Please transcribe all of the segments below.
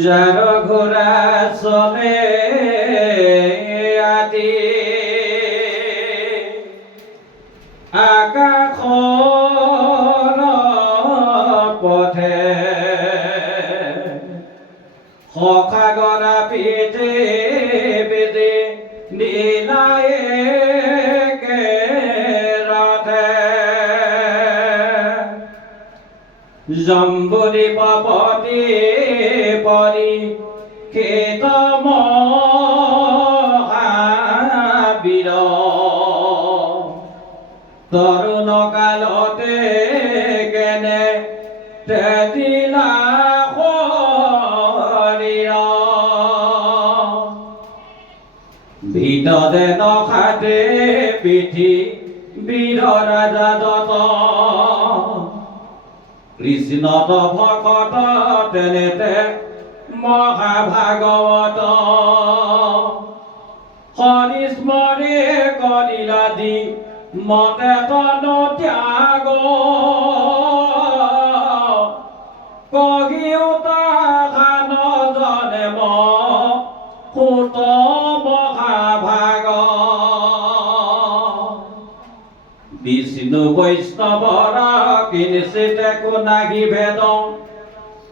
যাৰ ঘোড়া চলে আদি আকাশৰ পথে সখাগৰা পিঠে পিঠে নীলায় ৰথে জম্বুৰি পপতি পৰি খেত মহাবীৰ তৰুণ কালতে কেনে তেজিলা শৰীৰ ভিতৰে নখাতে পিঠি বীৰ ৰাজা যত কৃষ্ণত ভকত তেনেতে মহাভাগৱত হৰিস্মৰে কৰিলাদি মতে তনু ত্যাগ কহিউতা খান জনেম সুত মহাভাগ বিষ্ণু বৈষ্ণৱৰ কিঞ্চিতে কোনাগি ভেদ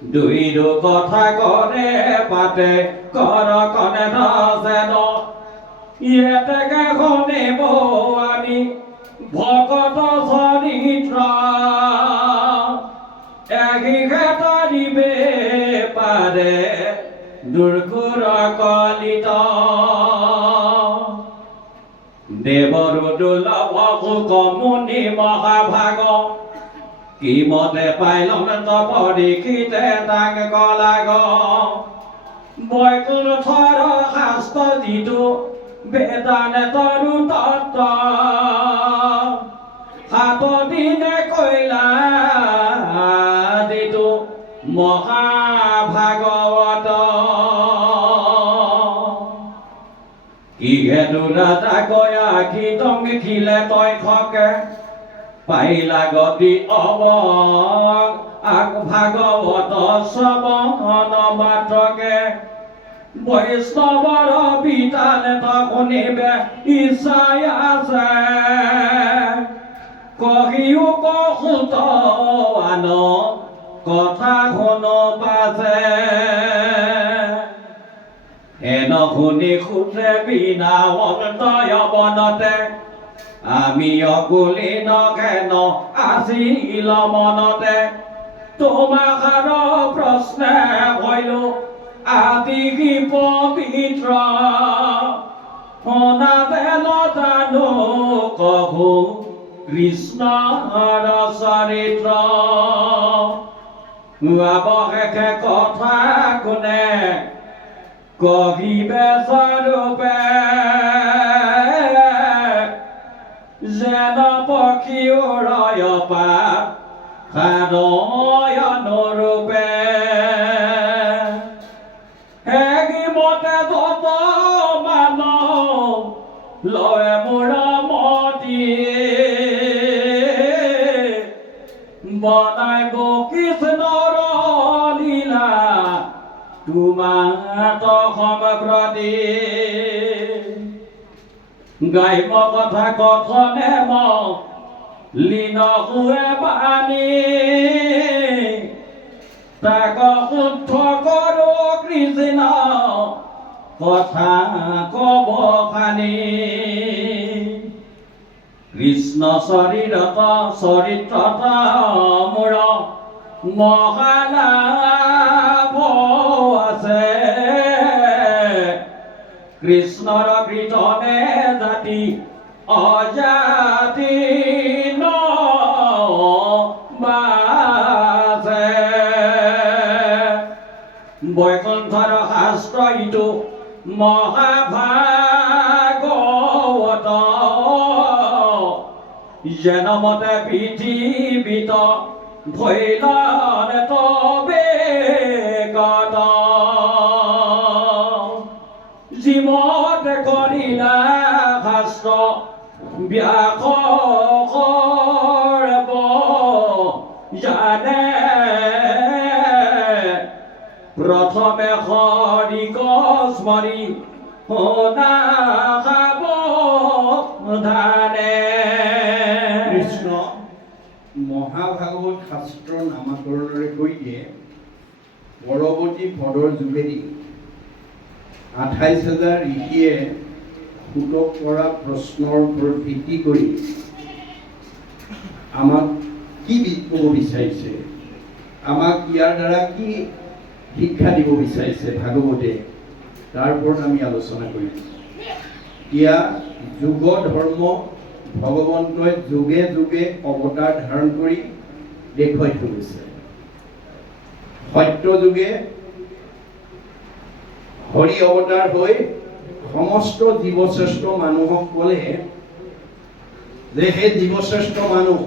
দুইৰো কথা কৰে পাতে কৰ কনে নজেন ইয়েতেকে শুনিব আমি ভকত চৰিত্ৰ এগিঘে তাৰিবে পাৰে দুৰ্ঘুৰ কলিত দেৱৰো দুৰ্লভ কমুনি মহাভাগ কি মতে পাইলম পৰীক্ষিতে তাক কলাগ বৈকুণ্ঠৰ শাস্ত্ৰ যিটো বেদানে তৰু তত্ত্ব সাত দিনে কৈলা যিটো মহাভাগৱত কিহে দুৰাজা কয়া কি তুমি খিলে তই খকে পাইলা গতি অব ভাগৱত শ্ৰৱণ মাত্ৰকে বৈষ্ণৱৰ বিতানে শুনিবে ইচ্ছাই আছে কহিও কহুত আন কথা শুন পাছে হেন শুনি খুচে বিনা অন্তয় বনতে আমি অকুলি নখেন আছিল মনতে তোমাহাৰ প্ৰশ্নে ভৈলো আদি কি পবিত্ৰ শুনাতে নজানো কহু কৃষ্ণৰ চৰিত্ৰ অৱশেষে কথা কোনে কহিবে স্বৰূপে যেন পক্ষী উৰয় পাত সাধয়নৰূপে হেগিমতে যত মানৱ লয় মোৰ মতি বনাইব কৃষ্ণৰ লীলা তোমাত সম্প্ৰতি গাইব কথা কথনে লীন হুৱে বাণী তাক শুদ্ধ কৰো কৃষ্ণ কথা কব খানি কৃষ্ণ শৰীৰত চৰিত্ৰত মোৰ মহালাভ আছে কৃষ্ণৰ কীৰ্তনে জাতি অজাতি বাজে বৈকুণ্ঠৰ শাস্ত্ৰ ইটো মহাভাগৱত যেন মতে পৃথিৱীত ভৈলনে তবে কত যিমতে কৰিলা শাস্ত্ৰ ব্যাস জানে প্ৰথমে হৰিকস্মৰি সদা সাৱধানে। কৃষ্ণ মহাভাগৱত শাস্ত্ৰৰ নামাকৰণেৰে কৈ দিয়ে পৰৱৰ্তী পদৰ যোগেদি 28,000 ঋষিয়ে সুতক কৰা প্ৰশ্নৰ ওপৰত ভিত্তি কৰি আমাক কি ক'ব বিচাৰিছে, আমাক ইয়াৰ দ্বাৰা কি শিক্ষা দিব বিচাৰিছে ভাগৱতে, তাৰ ওপৰত আমি আলোচনা কৰিছোঁ। এতিয়া যুগ ধৰ্ম ভগৱন্তই যুগে যুগে অৱতাৰ ধাৰণ কৰি দেখুৱাই থৈ গৈছে। সত্য যুগে হৰি অৱতাৰ হৈ সমস্ত জীৱশ্ৰেষ্ঠ মানুহক ক'লে যে হে জীৱশ্ৰেষ্ঠ মানুহ,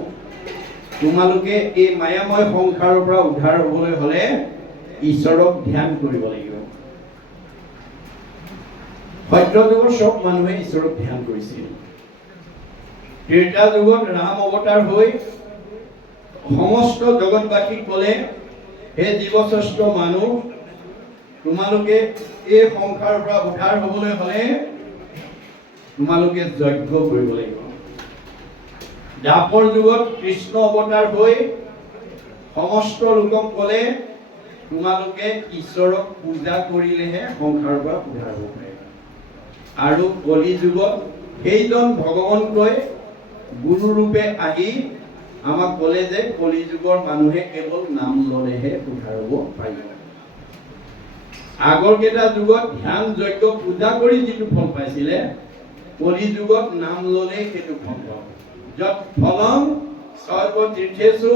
তোমালোকে এই মায়াময় সংসাৰৰ পৰা উদ্ধাৰ হ'বলৈ হ'লে ঈশ্বৰক ধ্যান কৰিব লাগিব। সত্য যুগৰ চব মানুহে ঈশ্বৰক ধ্যান কৰিছিল। ত্ৰেতা যুগত ৰাম অৱতাৰ হৈ সমস্ত জগতবাসীক ক'লে হে জীৱশ্ৰেষ্ঠ মানুহ, তোমালোকে এই সংসাৰৰ পৰা উদ্ধাৰ হ'বলৈ হ'লে তোমালোকে যজ্ঞ কৰিব লাগিব। দ্বাপৰ যুগত কৃষ্ণ অৱতাৰ হৈ সমস্ত লোকক ক'লে তোমালোকে ঈশ্বৰক পূজা কৰিলেহে সংসাৰৰ পৰা উদ্ধাৰ হ'ব পাৰে। আৰু কলি যুগত সেইজন ভগৱন্তই গুৰুৰূপে আহি আমাক ক'লে যে কলি যুগৰ মানুহে কেৱল নাম ল'লেহে উদ্ধাৰ হ'ব পাৰিব। আগৰ কেইটা যুগত ধ্যান যজ্ঞ পূজা কৰি যিটো ফল পাইছিলে, কলি যুগত নাম ল'লেই সেইটো ফল পাব। যত ফলম সৰ্ব তীৰ্থেষু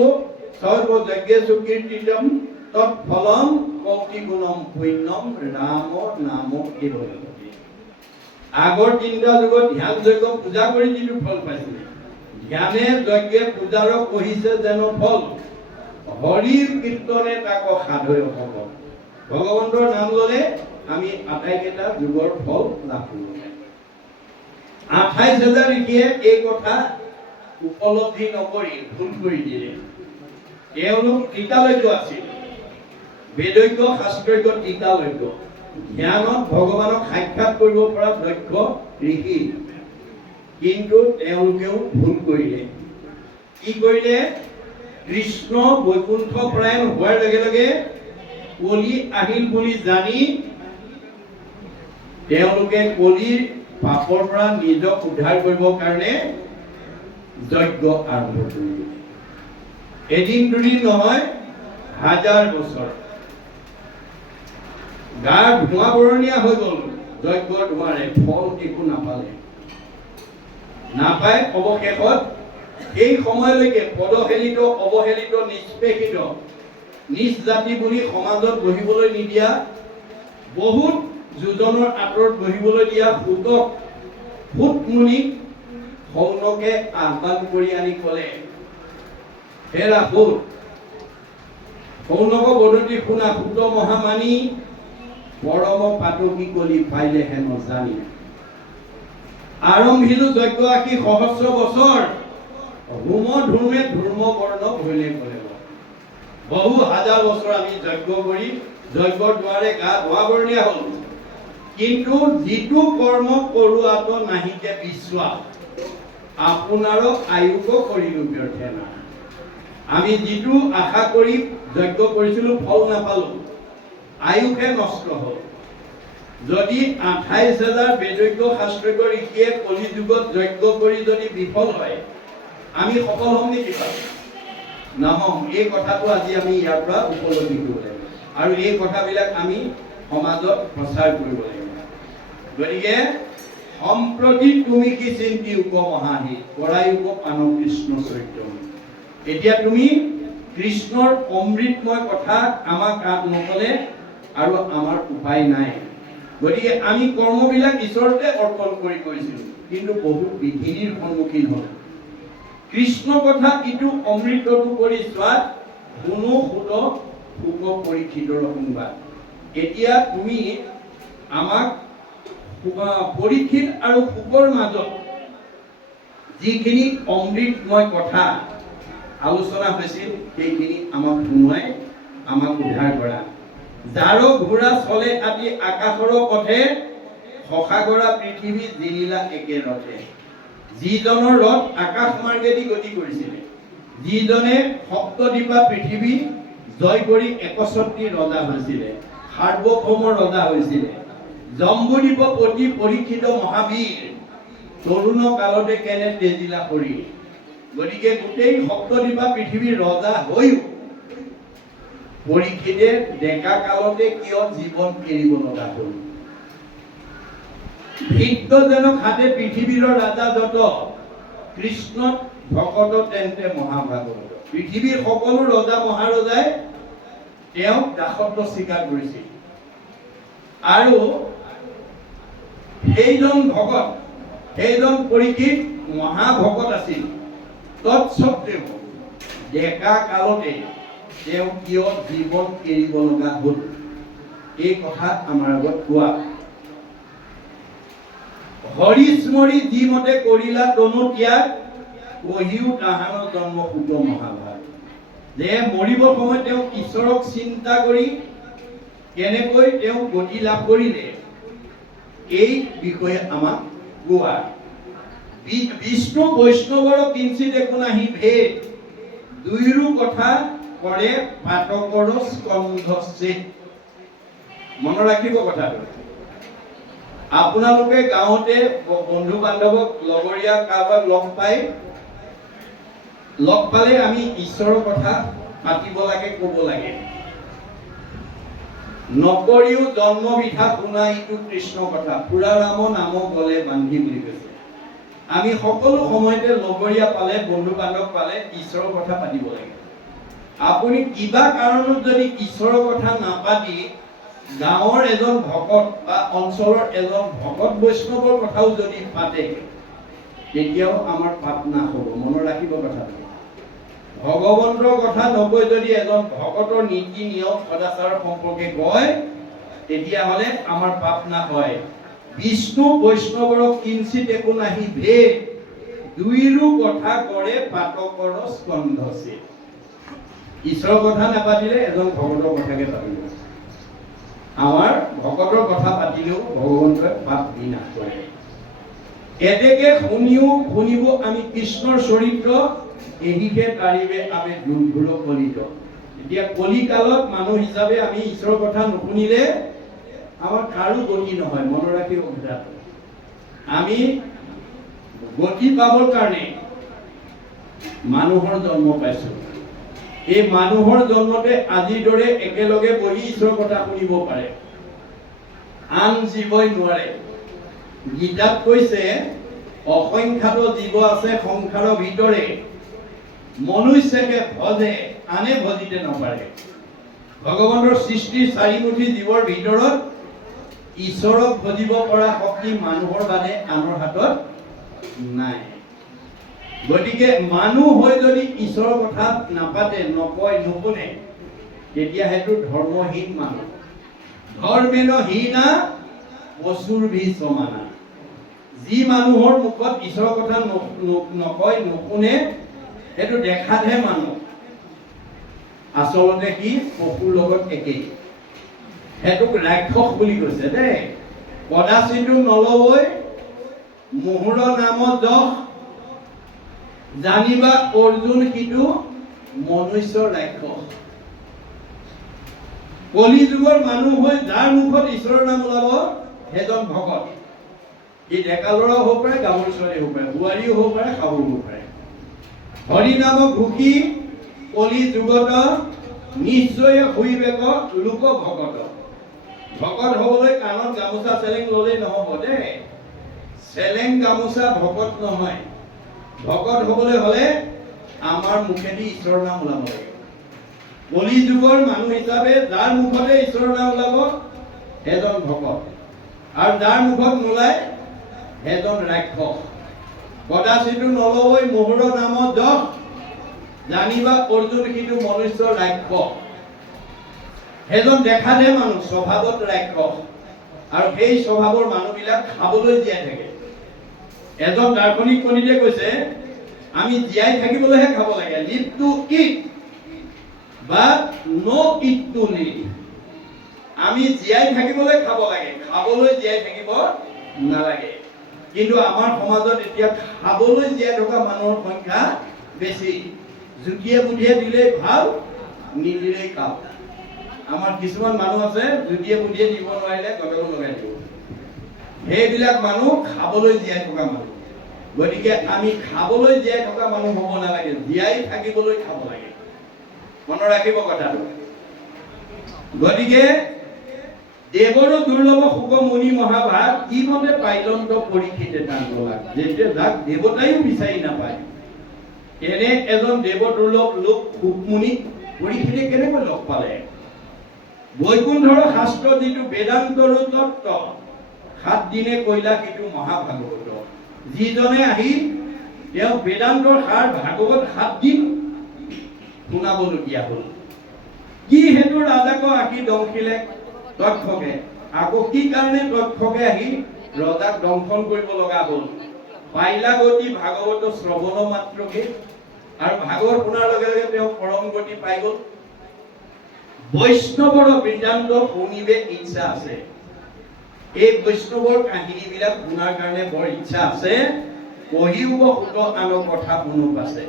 সৰ্ব যজ্ঞেষু কীৰ্তিতম তৎ ফলম কৌটি গুণম পুণ্যম ৰাম নাম কেৱল। আগৰ তিনিটা যুগত ধ্যান যজ্ঞ পূজা কৰি যিটো ফল পাইছিলে, ধ্যানে যজ্ঞে পূজাৰক কহিছে যেন ফল, হৰিৰ কীৰ্তনে তাক সাধয় হ'ব। ভগৱন্তৰ নাম ল'লে আমি আটাইকেইটা যুগৰ ফল লাভ কৰিব। 28,000 ঋষিয়ে এই কথা উপলব্ধি নকৰি ভুল কৰি দিলে। তেওঁলোক ত্ৰিকালজ্ঞ আছিল, বেদজ্ঞ শাস্ত্ৰজ্ঞ ত্ৰিকালজ্ঞ, ধ্যানত ভগৱানক সাক্ষাৎ কৰিব পৰা দক্ষ ঋষি। কিন্তু তেওঁলোকেও ভুল কৰিলে। কি কৰিলে? কৃষ্ণ বৈকুণ্ঠ পৰায়ণ হোৱাৰ লগে লগে কলি আহিল বুলি জানি তেওঁলোকে কলিৰ পাপৰ পৰা নিজক উদ্ধাৰ কৰিবৰ কাৰণে যজ্ঞ আৰম্ভ কৰিলে। এদিন দুদিন নহয়, 1000 বছৰ গাৰ ধোঁৱা বৰণীয়া হৈ গ'ল যজ্ঞ ধোঁৱাৰে, ফল একো নাপায়। অৱশেষত এই সময়লৈকে পদহেলিত অৱহেলিত নিষ্পেষিত নিজ জাতি বুলি সমাজত বহিবলৈ নিদিয়া, বহুত যোজনৰ আঁতৰত বহিবলৈ দিয়া সুতক সুতমুনিক সৌনকে আহ্বান কৰি আনি ক'লে, হে ৰাহুল, সৌনক বদতি শুনা, সুত মহামানী পৰম পাতকী কলি পাইলে হেন জানি। আৰম্ভিলো যজ্ঞ আশী সহস্ৰ বছৰ, হোম ধূৰ্মে ধূৰ্ম বৰ্ণ ভৈলে কৰে। বহু হাজাৰ বছৰ আমি যজ্ঞ কৰি যজ্ঞৰ দ্বাৰে গা ধোৱা বৰণীয়া হ'ল, কিন্তু যিটো কৰ্ম কৰোৱাটো নাহিকে বিশ্বাস, আপোনাৰো আয়ুস কৰিলো ব্যৰ্থে না। আমি যিটো আশা কৰি যজ্ঞ কৰিছিলো ফল নাপালো, আয়ুসে নষ্ট হ'ল। যদি 28,000 বেদজ্ঞ শাস্ত্ৰজ্ঞ ঋষিয়ে কলি যুগত যজ্ঞ কৰি যদি বিফল হয়, আমি সফল হ'ম নেকি? নহ'ম। এই কথাটো আজি আমি ইয়াৰ পৰা উপলব্ধি কৰিব লাগিব আৰু এই কথাবিলাক আমি সমাজত প্ৰচাৰ কৰিব লাগিব। গতিকে সম্প্ৰতি তুমি কি চিন্তি উপমহাহি কৰাই পানৱ কৃষ্ণ চৰিত্ৰ। এতিয়া তুমি কৃষ্ণৰ অমৃতময় কথা আমাক নক'লে আৰু আমাৰ উপায় নাই। গতিকে আমি কৰ্মবিলাক ঈশ্বৰতে অৰ্পণ কৰিছিলোঁ, কিন্তু বহুত বিঘিনিৰ সন্মুখীন হ'ল। কৃষ্ণ কথা ইটো অমৃতটো কৰি চোৱাত কোনো সুখ পৰীক্ষিতৰ সংবাদ। এতিয়া তুমি আমাক পৰীক্ষিত আৰু সুখৰ মাজত যিখিনি অমৃতময় কথা আলোচনা হৈছিল সেইখিনি আমাক শুনোৱাই আমাক উদ্ধাৰ কৰা। যাৰো ঘোঁৰা চলে আদি আকাশৰ পথে, সখাগৰা পৃথিৱী জিনিলা একে ৰথে। যিজনৰ ৰথ আকাশ মাৰ্গেদি গতি কৰিছিলে, যিজনে সপ্তদ্বীপা পৃথিৱী জয় কৰি ৬১টি ৰজা হৈছিলে, সাৰ্বভৌম ৰজা হৈছিলে। জম্বুদ্বীপ পতি পৰীক্ষিত মহাবীৰ, তৰুণ কালতে কেনে তেজিলা শৰীৰ। গতিকে গোটেই সপ্তদ্বীপা পৃথিৱীৰ ৰজা হৈও পৰীক্ষিতে ডেকা কালতে কিয় জীৱন এৰিব লগা হ'ল। ভিত্তজনক হাতে পৃথিৱীৰ ৰাজা যত, কৃষ্ণত ভকত তেন্তে মহাভাগৱত। পৃথিৱীৰ সকলো ৰজা মহাৰজাই তেওঁক দাসত্ব স্বীকাৰ কৰিছিল। আৰু সেইজন ভকত, সেইজন পৰীক্ষিত মহাভকত আছিল। তৎসত্ত্বেও ডেকা কালতে তেওঁ কিয় জীৱন এৰিব লগা হ'ল, এই কথা আমাৰ আগত কোৱা। হৰি স্মৰি যি মতে কৰিলা তনু ত্যাগ, কহিও তাহানৰ জন্ম সুত মহাভাগ। যে মৰিব সময়ত তেওঁ ঈশ্বৰক চিন্তা কৰি কেনেকৈ তেওঁ গতি লাভ কৰিলে, এই বিষয়ে আমাক কোৱা। বিষ্ণু বৈষ্ণৱৰ কিঞ্চিত একো নাহি ভেদ, দুইৰো কথা কৰে পাতকৰ স্কন্ধ ছেদ। মনত ৰাখিব কথাটো। আপোনালোকে গাঁৱতে বন্ধু বান্ধৱক, লগৰীয়া কাৰোবাক লগ পালে আমি ঈশ্বৰৰ কথা পাতিব লাগে, ক'ব লাগে। নকৰিও জন্ম বিধা শুনা ইটো কৃষ্ণ কথা, পুৰা ৰাম নাম গলে বান্ধি বুলি কৈছে। আমি সকলো সময়তে লগৰীয়া পালে, বন্ধু বান্ধৱ পালে ঈশ্বৰৰ কথা পাতিব লাগে। আপুনি কিবা কাৰণত যদি ঈশ্বৰৰ কথা নাপাতি গাঁৱৰ এজন ভকত বা অঞ্চলৰ এজন ভকত বৈষ্ণৱৰ কথাও যদি পাতে, তেতিয়াও আমাৰ পাপ নাহব। মনত ৰাখিব কথাটো। ভগৱন্তৰ কথা নকৈ যদি এজন ভকতৰ নীতি নিয়ম সদাচাৰ সম্পৰ্কে কয়, তেতিয়াহ'লে আমাৰ পাপ নাহয়। বিষ্ণু বৈষ্ণৱৰ কিঞ্চিত একো নাহি ভেদ, দুইৰো কথা কৰে পাতকৰ স্কন্ধ ছেদ। ঈশ্বৰৰ কথা নাপাতিলে এজন ভকতৰ কথাকে পাতিব। আমাৰ ভকতৰ কথা পাতিলেও ভগৱন্তই পাপ বিনাশ কৰে। এতেকে শুনিব আমি কৃষ্ণৰ চৰিত্ৰ, এহিকে তাৰিবে আমি দুৰ্ঘুৰ কলিত। এতিয়া কলিকালত মানুহ হিচাপে আমি ঈশ্বৰৰ কথা নুশুনিলে আমাৰ কাৰো গতি নহয়। মনত ৰাখিব কথাটো। আমি গতি পাবৰ কাৰণে মানুহৰ জন্ম পাইছো। এই মানুহৰ জন্মতে আজিৰ দৰে একেলগে বহি ঈশ্বৰৰ কথা শুনিব পাৰে, আন জীৱই নোৱাৰে। গীতাত কৈছে, অসংখ্যাত জীৱ আছে সংসাৰৰ ভিতৰে, মনুষ্যকে ভজে আনে ভজিতে নপাৰে। ভগৱানৰ সৃষ্টিৰ চাৰিমুঠি জীৱৰ ভিতৰত ঈশ্বৰক ভজিব পৰা শক্তি মানুহৰ বাদে আনৰ হাতত নাই। গতিকে মানুহ হৈ যদি ঈশ্বৰৰ কথা নাপাতে, নকয়, নুশুনে, তেতিয়া সেইটো ধৰ্মহীন মানুহ। ধৰ্মেন হীনা পশুৰ ভি সমানা। যি মানুহৰ মুখত ঈশ্বৰৰ কথা নকয়, নুশুনে, সেইটো দেখাতহে মানুহ, আচলতে কি পশুৰ লগত একেই। সেইটোক ৰাক্ষস বুলি কৈছে দেই। কদাচিতো নলবৈ মুহুৰ নাম যশ, জানিবা অৰ্জুন সিটো মনুষ্য ৰাক্ষস। কলি যুগৰ মানুহ হৈ যাৰ মুখত ঈশ্বৰৰ নাম ওলাব, সেইজন ভকত। ই ডেকা ল'ৰাও হ'ব পাৰে, গাভৰু ছোৱালী হ'ব পাৰে, বোৱাৰীও হ'ব পাৰে, শাহুও হ'ব পাৰে। হৰি নাম ঘোষি কলি যুগত নিশ্চয় শুইবেক লোক ভকত। ভকত হ'বলৈ কাণত গামোচা চেলেং ল'লেই নহ'ব দেই। চেলেং গামোচা ভকত নহয়। ভকত হ'বলৈ হ'লে আমাৰ মুখেদি ঈশ্বৰৰ নাম ওলাব লাগিব। কলি যুগৰ মানুহ হিচাপে যাৰ মুখতে ঈশ্বৰৰ নাম ওলাব, সেইজন ভকত। আৰু যাৰ মুখত নোলায়, সেইজন ৰাক্ষস। কদাচিতো নলবৈ মুহুৰ নাম যশ, জানিবা অৰ্জুন সিটো মনুষ্য ৰাক্ষস। সেইজন দেখাতহে মানুহ, স্বভাৱত ৰাক্ষস। আৰু সেই স্বভাৱৰ মানুহবিলাক খাবলৈ জীয়াই থাকে। এজন দাৰ্শনিক পণ্ডিতে কৈছে, আমি জীয়াই থাকিবলৈহে খাব লাগে। Live to eat but no eat to live. আমি জীয়াই থাকিবলৈ খাব লাগে, খাবলৈ জীয়াই থাকিব নালাগে। কিন্তু আমাৰ সমাজত এতিয়া খাবলৈ জীয়াই থকা মানুহৰ সংখ্যা বেছি। জুতিয়ে বুদ্ধিয়ে দিলেই ভাল, নিদিলেই কাম। আমাৰ কিছুমান মানুহ আছে জুতিয়ে বুদ্ধিয়ে দিব নোৱাৰিলে গডলো লগাই দিব। সেইবিলাক মানুহ খাবলৈ জীয়াই থকা মানুহ। গতিকে আমি খাবলৈ জীয়াই থকা মানুহ হ'ব নালাগে, জীয়াই থাকিবলৈ খাব লাগে। মনত ৰাখিব কথাটো। গতিকে দেৱৰো দুৰ্লভ সুখ মুনি মহাভাগ ইমতে পাইলন্ত পৰীক্ষিতে টান গলাক। যেতিয়া যাক দেৱতাইও বিচাৰি নাপায়, এনে এজন দেৱ দুৰ্লভ লোক সুখমুনি পৰীক্ষিতে কেনেকৈ লগ পালে? বৈকুণ্ঠৰ শাস্ত্ৰ যিটো বেদান্তৰো তত্ত্ব, 7 দিনে কৈলা সিটো মহাভাগৱত। যিজনে আহি তেওঁ বেদান্তৰ সাৰ ভাগৱত 7 দিন শুনাবলগীয়া হ'ল। কি হেতু ৰাজাক আহি দংশিলে তক্ষকে? আকৌ কি কাৰণে তক্ষকে আহি ৰজাক দংশন কৰিব লগা হ'ল? পাইলা গতি ভাগৱত শ্ৰৱণ মাত্ৰকে, আৰু ভাগৱত শুনাৰ লগে লগে তেওঁ পৰম গতি পাই গ'ল। বৈষ্ণৱৰ বৃত্তান্ত শুনিবে ইচ্ছা আছে। এই বৈষ্ণৱৰ কাহিনীবিলাক শুনাৰ কাৰণে বৰ ইচ্ছা আছে। পঢ়িব সুত আনৰ কথা শুনো আছে।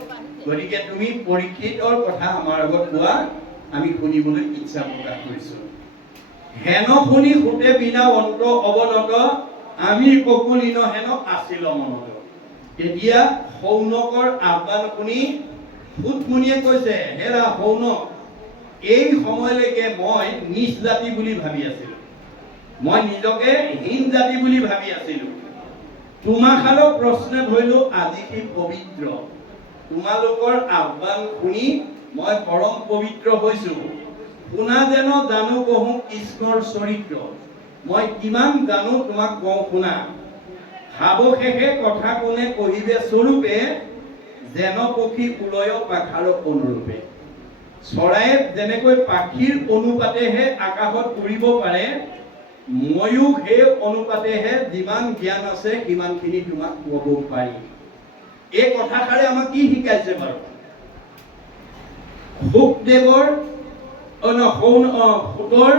গতিকে তুমি পৰীক্ষিতৰ কথা আমাৰ আগত কোৱা, আমি শুনিবলৈ ইচ্ছা প্ৰকাশ কৰিছো। হেন শুনি সুতে বিনা অন্ত অৱনত, আমি ককুলিন হেন আছিল মনত। এতিয়া সৌনকৰ আহ্বান শুনি সুতমুনিয়ে কৈছে, হেৰা সৌনক, এই সময়লৈকে মই নিজ জাতি বুলি ভাবি আছিলো, মই নিজকে হীন জাতি বুলি ভাবি আছিলো। তোমাখালৰ প্ৰশ্নে ধৰিলো আজি কি পবিত্ৰ। তোমালোকৰ আহ্বান শুনি মই পৰম পবিত্ৰ হৈছো। শুনা যেন জানো কহো কৃষ্ণৰ চৰিত্ৰ, মই কিমান জানো তোমাক কওঁ শুনা। খাবশেষে কথা কোনে কহিবে স্বৰূপে, যেন পক্ষী উলয় পাখাৰ অনুৰূপে। চৰাইয়ে যেনেকৈ পাখিৰ অনুপাতেহে আকাশত উৰিব পাৰে, ময়ো সেই অনুপাতেহে যিমান জ্ঞান আছে সিমানখিনি তোমাক ক'ব পাৰি। এই কথাষাৰে আমাক কি শিকাইছে বাৰু? সুখদেৱৰ সুতৰ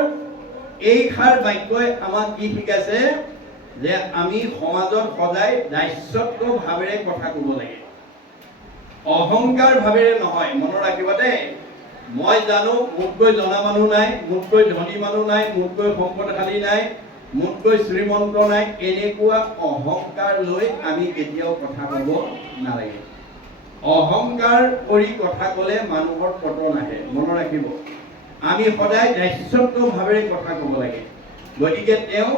এইষাৰ বাক্যই আমাক কি শিকাইছে? যে আমি সমাজত সদায় দাস্যত্ব ভাৱেৰে কথা ক'ব লাগে, অহংকাৰ ভাৱেৰে নহয়। মনত ৰাখিবা দেই, মই জানো মোতকৈ জনা মানুহ নাই, মোতকৈ ধনী মানুহ নাই, মোতকৈ সম্পদশালী নাই, মোতকৈ শ্ৰীমন্ত নাই, এনেকুৱা অহংকাৰ লৈ আমি কেতিয়াও কথা ক'ব নালাগে। অহংকাৰ কৰি কথা ক'লে মানুহৰ পতন আহে। মনত ৰাখিব, আমি সদায় দাস্যত্ব ভাৱেৰে কথা ক'ব লাগে। গতিকে তেওঁ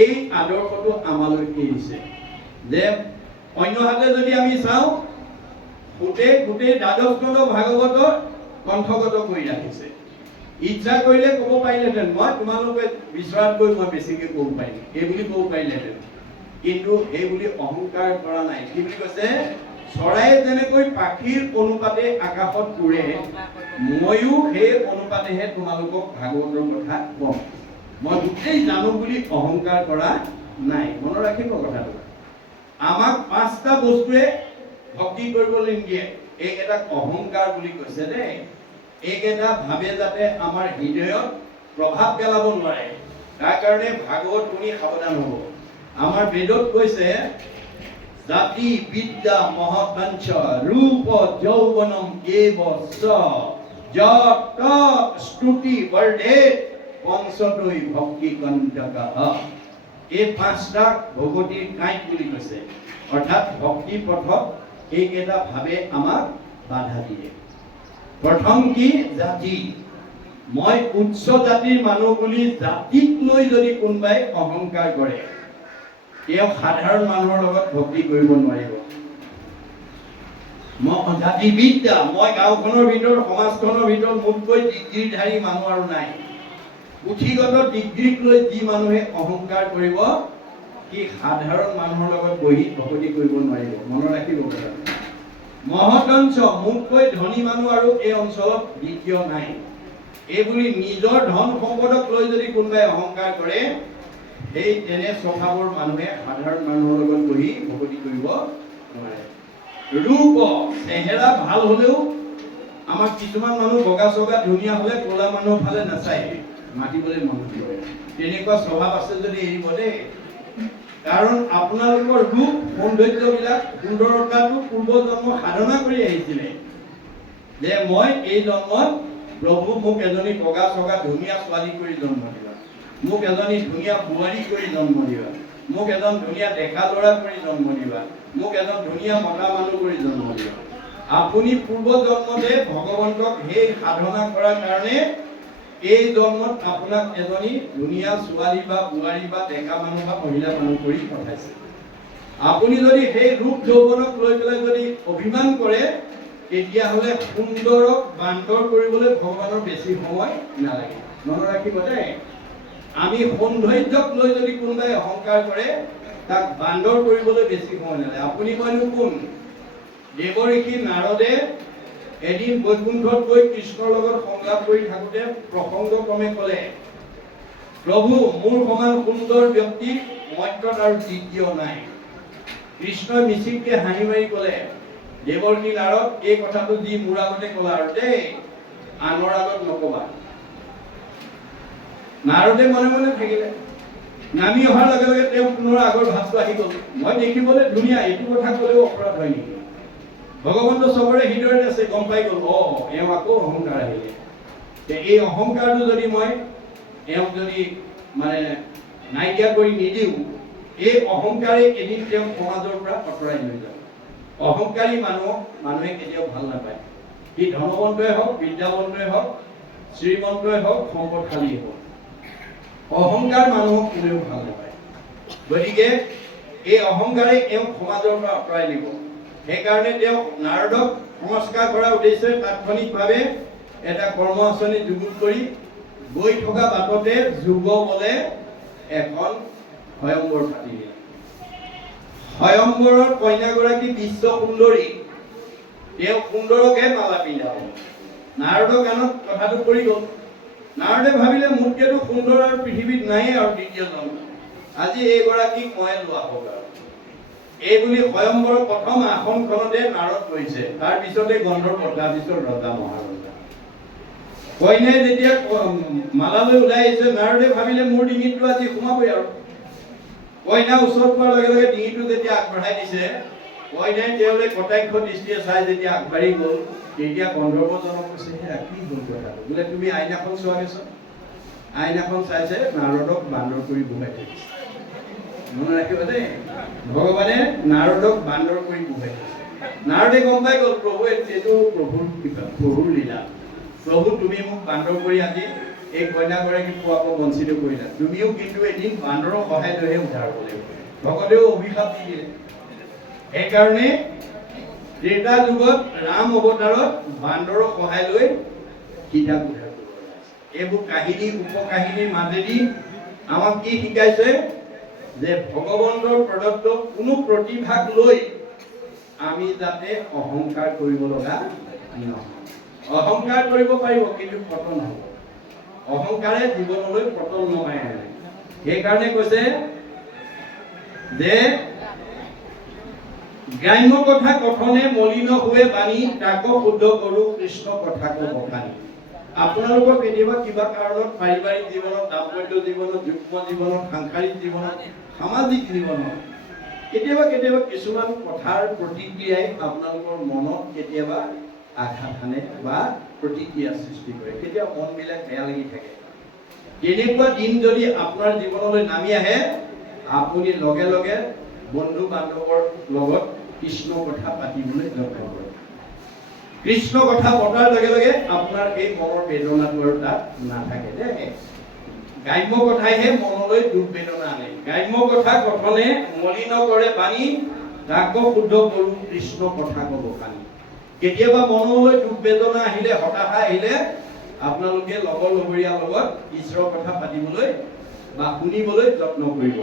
এই আদৰ্শটো আমালৈ এৰিছে যে অন্যহাতে যদি আমি চাওঁ, গোটেই দ্বাদশ স্কন্ধ ভাগৱতৰ কণ্ঠগত কৰি ৰাখিছে। ইচ্ছা কৰিলে ক'ব পাৰিলেহেঁতেন, মই তোমালোকে বিচৰাতকৈ মই বেছিকৈ ক'ব পাৰিম, এই বুলি ক'ব পাৰিলেহেঁতেন। কিন্তু এই বুলি অহংকাৰ কৰা নাই। কি বুলি কৈছে? চৰাইয়ে যেনেকৈ পাখিৰ অনুপাতে আকাশত উৰে, ময়ো সেই অনুপাতেহে তোমালোকক ভাগৱতৰ কথা কম। মই গোটেই জানো বুলি অহংকাৰ কৰা নাই। মনত ৰাখিব কথাটো। আমাক 5টা বস্তুৱে ভক্তি কৰিবলৈ নিদিয়ে। এইকেইটাক অহংকাৰ বুলি কৈছে দেই। এইকেইটা ভাৱে যাতে আমাৰ হৃদয়ত প্ৰভাৱ পেলাব নোৱাৰে, তাৰ কাৰণে ভাগৱত শুনি সাৱধান হ'ব। আমাৰ বেদত কৈছে, জাতি বিদ্যা মহৎ ৰূপ যৌৱনম এব চ যত স্তুতি বৰ্ধে পঞ্চতৈ ভক্তি কণ্টকঃ। এই 5টা ভগৱতীৰ কাঁইট বুলি কৈছে। অৰ্থাৎ ভক্তি পথত এইকেইটা ভাৱে আমাক বাধা দিয়ে। প্ৰথম কি? জাতি। মই উচ্চ জাতিৰ মানুহ বুলি জাতিক লৈ যদি কোনোবাই অহংকাৰ কৰে, তেওঁ সাধাৰণ মানুহৰ লগত ভক্তি কৰিব নোৱাৰিব। জাতি বিদ্যা, মই গাঁওখনৰ ভিতৰত, সমাজখনৰ ভিতৰত মোতকৈ ডিগ্ৰীধাৰী মানুহ আৰু নাই। পুথিগত ডিগ্ৰীক লৈ যি মানুহে অহংকাৰ কৰিব, সি সাধাৰণ মানুহৰ লগত বহি ভক্তি কৰিব নোৱাৰিব। মনত ৰাখিব কথাটো। মহদংশ, মোতকৈ ধনী মানুহ আৰু এই অঞ্চলত দ্বিতীয় নাই, এই বুলি নিজৰ ধন সম্পদক লৈ যদি কোনোবাই অহংকাৰ কৰে, সেই তেনে স্বভাৱৰ মানুহে সাধাৰণ মানুহৰ লগত বহি ভক্তি কৰিব নোৱাৰে। ৰূপ, চেহেৰা ভাল হলেও, আমাৰ কিছুমান মানুহ বগা চগা ধুনীয়া হলে ক'লা মানুহৰ ফালে নাচায়, মাতিবলৈ মন নকৰে। তেনেকুৱা স্বভাৱ আছে যদি এৰিব দেই। কাৰণ আপোনালোকৰ ৰূপ সৌন্দৰ্যবিলাক সুন্দৰতাটো পূৰ্বজন্ম সাধনা কৰি আহিছিলে যে মই এই জন্মত প্ৰভু মোক এজনী বগা চগা ধুনীয়া ছোৱালী কৰি জন্ম দিবা, মোক এজনী ধুনীয়া বোৱাৰী কৰি জন্ম দিবা, মোক এজন ধুনীয়া ডেকা ল'ৰা কৰি জন্ম দিবা, মোক এজন ধুনীয়া মতা মানুহ কৰি জন্ম দিবা। আপুনি পূৰ্ব জন্মতে ভগৱন্তক সেই সাধনা কৰাৰ কাৰণে এই জন্মত আপোনাক এজনী ধুনীয়া ছোৱালী বা বোৱাৰী বা ডেকা মানুহ বা মহিলা মানুহ কৰি পঠাইছে। আপুনি যদি সেই ৰূপ যৌৱনক লৈ পেলাই যদি অভিমান কৰে, তেতিয়াহ'লে সুন্দৰক বান্ধৰ কৰিবলৈ ভগৱানৰ বেছি সময় নালাগে। মনত ৰাখিব দেই, আমি সৌন্দৰ্যক লৈ যদি কোনোবাই অহংকাৰ কৰে, তাক বান্ধৰ কৰিবলৈ বেছি সময় নালাগে। আপুনি মইনো কোন? দেৱঋষি নাৰদে এদিন বৈকুণ্ঠত গৈ কৃষ্ণৰ লগত সংলাপ কৰি থাকোঁতে প্ৰসংগক্ৰমে ক'লে, প্ৰভু মোৰ সমান সুন্দৰ ব্যক্তি মৰ্ত্যত আৰু দ্বিতীয় নাই। কৃষ্ণই মিচিককে হাঁহি মাৰি ক'লে, দেৱৰ্ষি নাৰদ, এই কথাটো যি মোৰ আগতে ক'লা আৰু দেই, আনৰ আগত নকবা। নাৰদে মনে মনে থাকিলে। নামি অহাৰ লগে লগে তেওঁ পুনৰ আগৰ ভাৱটো আহি গ'ল। মই দেখিবলৈ ধুনীয়া, এইটো কথা ক'লেও অপৰাধ হয় নেকি? ভগৱন্ত চবৰে হৃদয়ত আছে, গম পাই গ'ল, এওঁ আকৌ অহংকাৰ আহিলে। এই অহংকাৰটো যদি মই এওঁক যদি মানে নাইকিয়া কৰি নিদিওঁ, এই অহংকাৰে এদিন তেওঁক সমাজৰ পৰা আঁতৰাই লৈ যাব। অহংকাৰী মানুহে কেতিয়াও ভাল নাপায়। সি ধনৱন্তই হওক, বিদ্যাৱন্তই হওক, শ্ৰীমন্তই হওক, সম্পদশালী হওক, অহংকাৰ মানুহক কোনেও ভাল নাপায়। গতিকে এই অহংকাৰে এওঁক সমাজৰ পৰা আঁতৰাই নিব। সেইকাৰণে তেওঁ নাৰদক সংস্কাৰ কৰাৰ উদ্দেশ্যে তাৎক্ষণিকভাৱে এটা কৰ্ম আঁচনি যুগুত কৰি গৈ থকা বাটতে যোগ বলে এখন স্বয়ম্বৰ পাতি দিলে। স্বয়ম্বৰৰ কন্যাগৰাকী বিশ্ব সুন্দৰী, তেওঁ সুন্দৰকহে মালা পিন্ধাব। নাৰদৰ কাণত কথাটো পৰি গ'ল। নাৰদে ভাবিলে, মোতকেতো সুন্দৰ আৰু পৃথিৱীত নায়েই আৰু দ্বিতীয়জন, আজি এইগৰাকীক মই লোৱা হওক আৰু এই বুলি স্বয়ম্বৰৰ প্ৰথম আসনখনতে নাৰদ বহিছে। তাৰ পিছতে গন্ধৰ্ব, তাৰ পিছত ৰজা মহাৰজা। কইনাই যেতিয়া মালালৈ ওলাই আহিছে, নাৰদে ভাবিলে মোৰ ডিঙিটো আজি সোমাবই আৰু। কইনা ওচৰত পোৱাৰ লগে লগে ডিঙিটো যেতিয়া আগবঢ়াই দিছে, কইনাই তেওঁলৈ কটাক্ষ দৃষ্টিৰে চাই যেতিয়া আগবাঢ়ি গ'ল, তেতিয়া গন্ধৰ্বজনক কৈছে, কি হ'ল কথাটো? বোলে তুমি আইনাখন চোৱাগেচোন। আইনাখন চাইছে, নাৰদক বান্দৰ কৰি বহাই থৈছে। মনত ৰাখিব দেই, ভগৱানে নাৰদক বান্দৰ কৰি বহাই থৈছে। নাৰদে গম পাই গ'ল, প্ৰভু এইটো প্ৰভুৰ কৃপা, প্ৰভুৰ লীলা। প্ৰভু তুমি মোক বান্দৰ কৰি আজি এই কন্যাগৰাকীক পোৱাব বঞ্চিত কৰিলা। তুমিও কিন্তু এদিন বান্দৰৰ সহায় লৈহে উদ্ধাৰ কৰিব। ভগতেও অভিশাপ দি দিলে। সেইকাৰণে ত্ৰেতা যুগত ৰাম অৱতাৰত বান্দৰৰ সহায় লৈ সীতাক উদ্ধাৰ কৰিব লাগে। এইবোৰ কাহিনী, উপকাহিনীৰ মাজেদি আমাক কি শিকাইছে? যে ভগৱন্তৰ প্ৰদত্ত কোনো প্ৰতিভাক লৈ আমি যাতে অহংকাৰ কৰিব লগা নহয়। অহংকাৰ কৰিব পাৰিব, কিন্তু পতন হ'ব। অহংকাৰে জীৱনলৈ পতন নমাই আনে। সেইকাৰণে কৈছে যে গ্ৰাম্য কথা কথনে মলিন হোৱে বাণী, তাকো শুদ্ধ কৰো কৃষ্ণ কথা বখানি। আপোনালোকৰ কেতিয়াবা কিবা কাৰণত পাৰিবাৰিক জীৱনত, দাম্পত্য জীৱনত, যুগ্ম জীৱনত, সাংসাৰিক জীৱনত, সামাজিক জীৱনত কেতিয়াবা কিছুমান কথাৰ প্ৰতিক্ৰিয়াই আপোনালোকৰ মনত কেতিয়াবা আঘাত হানে বা প্ৰতিক্ৰিয়া সৃষ্টি কৰে। কেতিয়াবা মনবিলাক বেয়া লাগি থাকে। তেনেকুৱা দিন যদি আপোনাৰ জীৱনলৈ নামি আহে, আপুনি লগে লগে বন্ধু বান্ধৱৰ লগত কৃষ্ণ কথা পাতিবলৈ যত্ন কৰে। কৃষ্ণ কথা পতাৰ লগে লগে আপোনাৰ এই মনৰ বেদনাটো আৰু তাত নাথাকে দেই। গ্ৰাম্য কথাইহে মনলৈ দুখ বেদনা আনে। গ্ৰাম্য কথা কথনে মলিন কৰে বাণী, তাকো শুদ্ধ কৰো কৃষ্ণ কথা বখানি। কেতিয়াবা মনলৈ দুখ বেদনা আহিলে, হতাশা আহিলে, আপোনালোকে লগৰ লগৰীয়াৰ লগত ঈশ্বৰৰ কথা পাতিবলৈ বা শুনিবলৈ যত্ন কৰিব।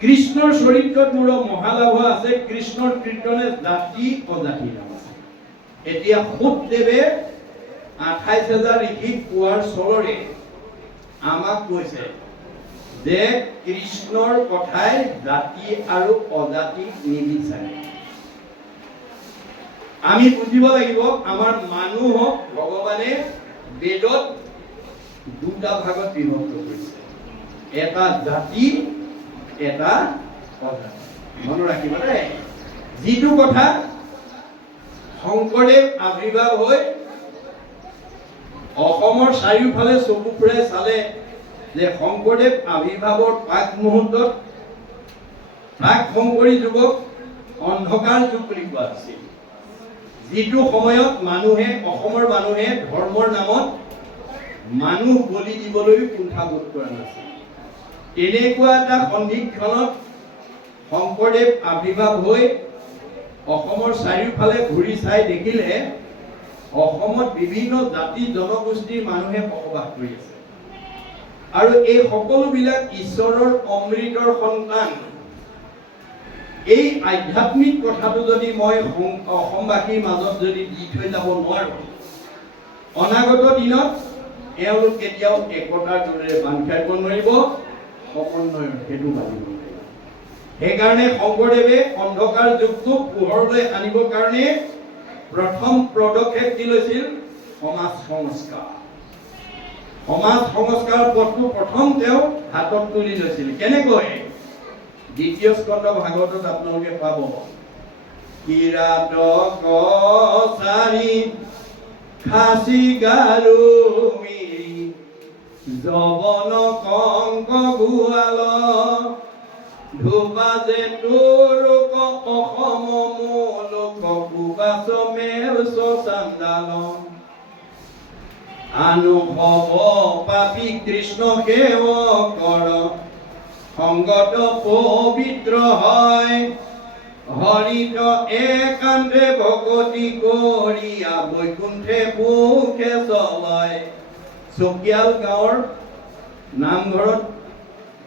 কৃষ্ণৰ চৰিত্ৰত মোৰ মহালাভ আছে, কৃষ্ণৰ কীৰ্তনে জাতি অজাতি নাম আছে। এতিয়া সুতদেৱে 28,000 ঋষিক কোৱাৰ স্বৰৰে আমাক কৈছে যে কৃষ্ণৰ কথাই জাতি আৰু অজাতি নিবিচাৰে। আমি বুজিব লাগিব, আমাৰ মানুহক ভগৱানে বেদত দুটা ভাগত বিভক্ত কৰিছে, এটা জাতি এটা অজাতি। মনত ৰাখিব দেই, যিটো কথা শংকৰদেৱ আৱিৰ্ভাৱ হৈ অসমৰ চাৰিওফালে চকু ফুৰাই চালে যে শংকৰদেৱ আৱিৰ্ভাৱৰ প্ৰাক মুহূৰ্তত প্ৰাক শংকৰী যুগক অন্ধকাৰ যুগ বুলি কোৱা হৈছিল, যিটো সময়ত অসমৰ মানুহে ধৰ্মৰ নামত মানুহ বলি দিবলৈ কুণ্ঠাবোধ কৰা নাছিল। তেনেকুৱা এটা সন্ধিক্ষণত শংকৰদেৱ আৱিৰ্ভাৱ হৈ অসমৰ চাৰিওফালে ঘূৰি চাই দেখিলে অসমত বিভিন্ন জাতি জনগোষ্ঠীৰ মানুহে বসবাস কৰি আছে, আৰু এই সকলোবিলাক ঈশ্বৰৰ অমৃতৰ সন্তান। এই আধ্যাত্মিক কথাটো যদি মই অসমবাসীৰ মাজত যদি দি থৈ যাব নোৱাৰো, অনাগত দিনত এওঁলোক কেতিয়াও একতাৰ দৰে বান্ধ খাব নোৱাৰিব, সমন্বয়ৰ সেইটো বান্ধিব নোৱাৰিব। সেইকাৰণে শংকৰদেৱে অন্ধকাৰ যুগটোক পোহৰলৈ আনিবৰ কাৰণে প্ৰথম পদক্ষেপ কি লৈছিল? সমাজ সংস্কাৰ। সমাজ সংস্কাৰ পথটো প্ৰথম তেওঁ হাতত তুলি লৈছিল। কেনেকৈ? দ্বিতীয় স্কন্ধ ভাগৱতত আপোনালোকে পাব, কিৰাত কছাৰী খাচী গাৰু মিৰি যবন কংক গোৱাল ধুবাজে তোৰক অসম মূলক কুবাচ মেউচ চান্দাল আনু হব পাপী কৃষ্ণ সেৱক কৰ সংগত পবিত্ৰ হয় হৰিত একান্তে ভকতি কৰিয়া বৈকুণ্ঠে সুখে চলয়। চকিয়াল গাঁৱৰ নামঘৰত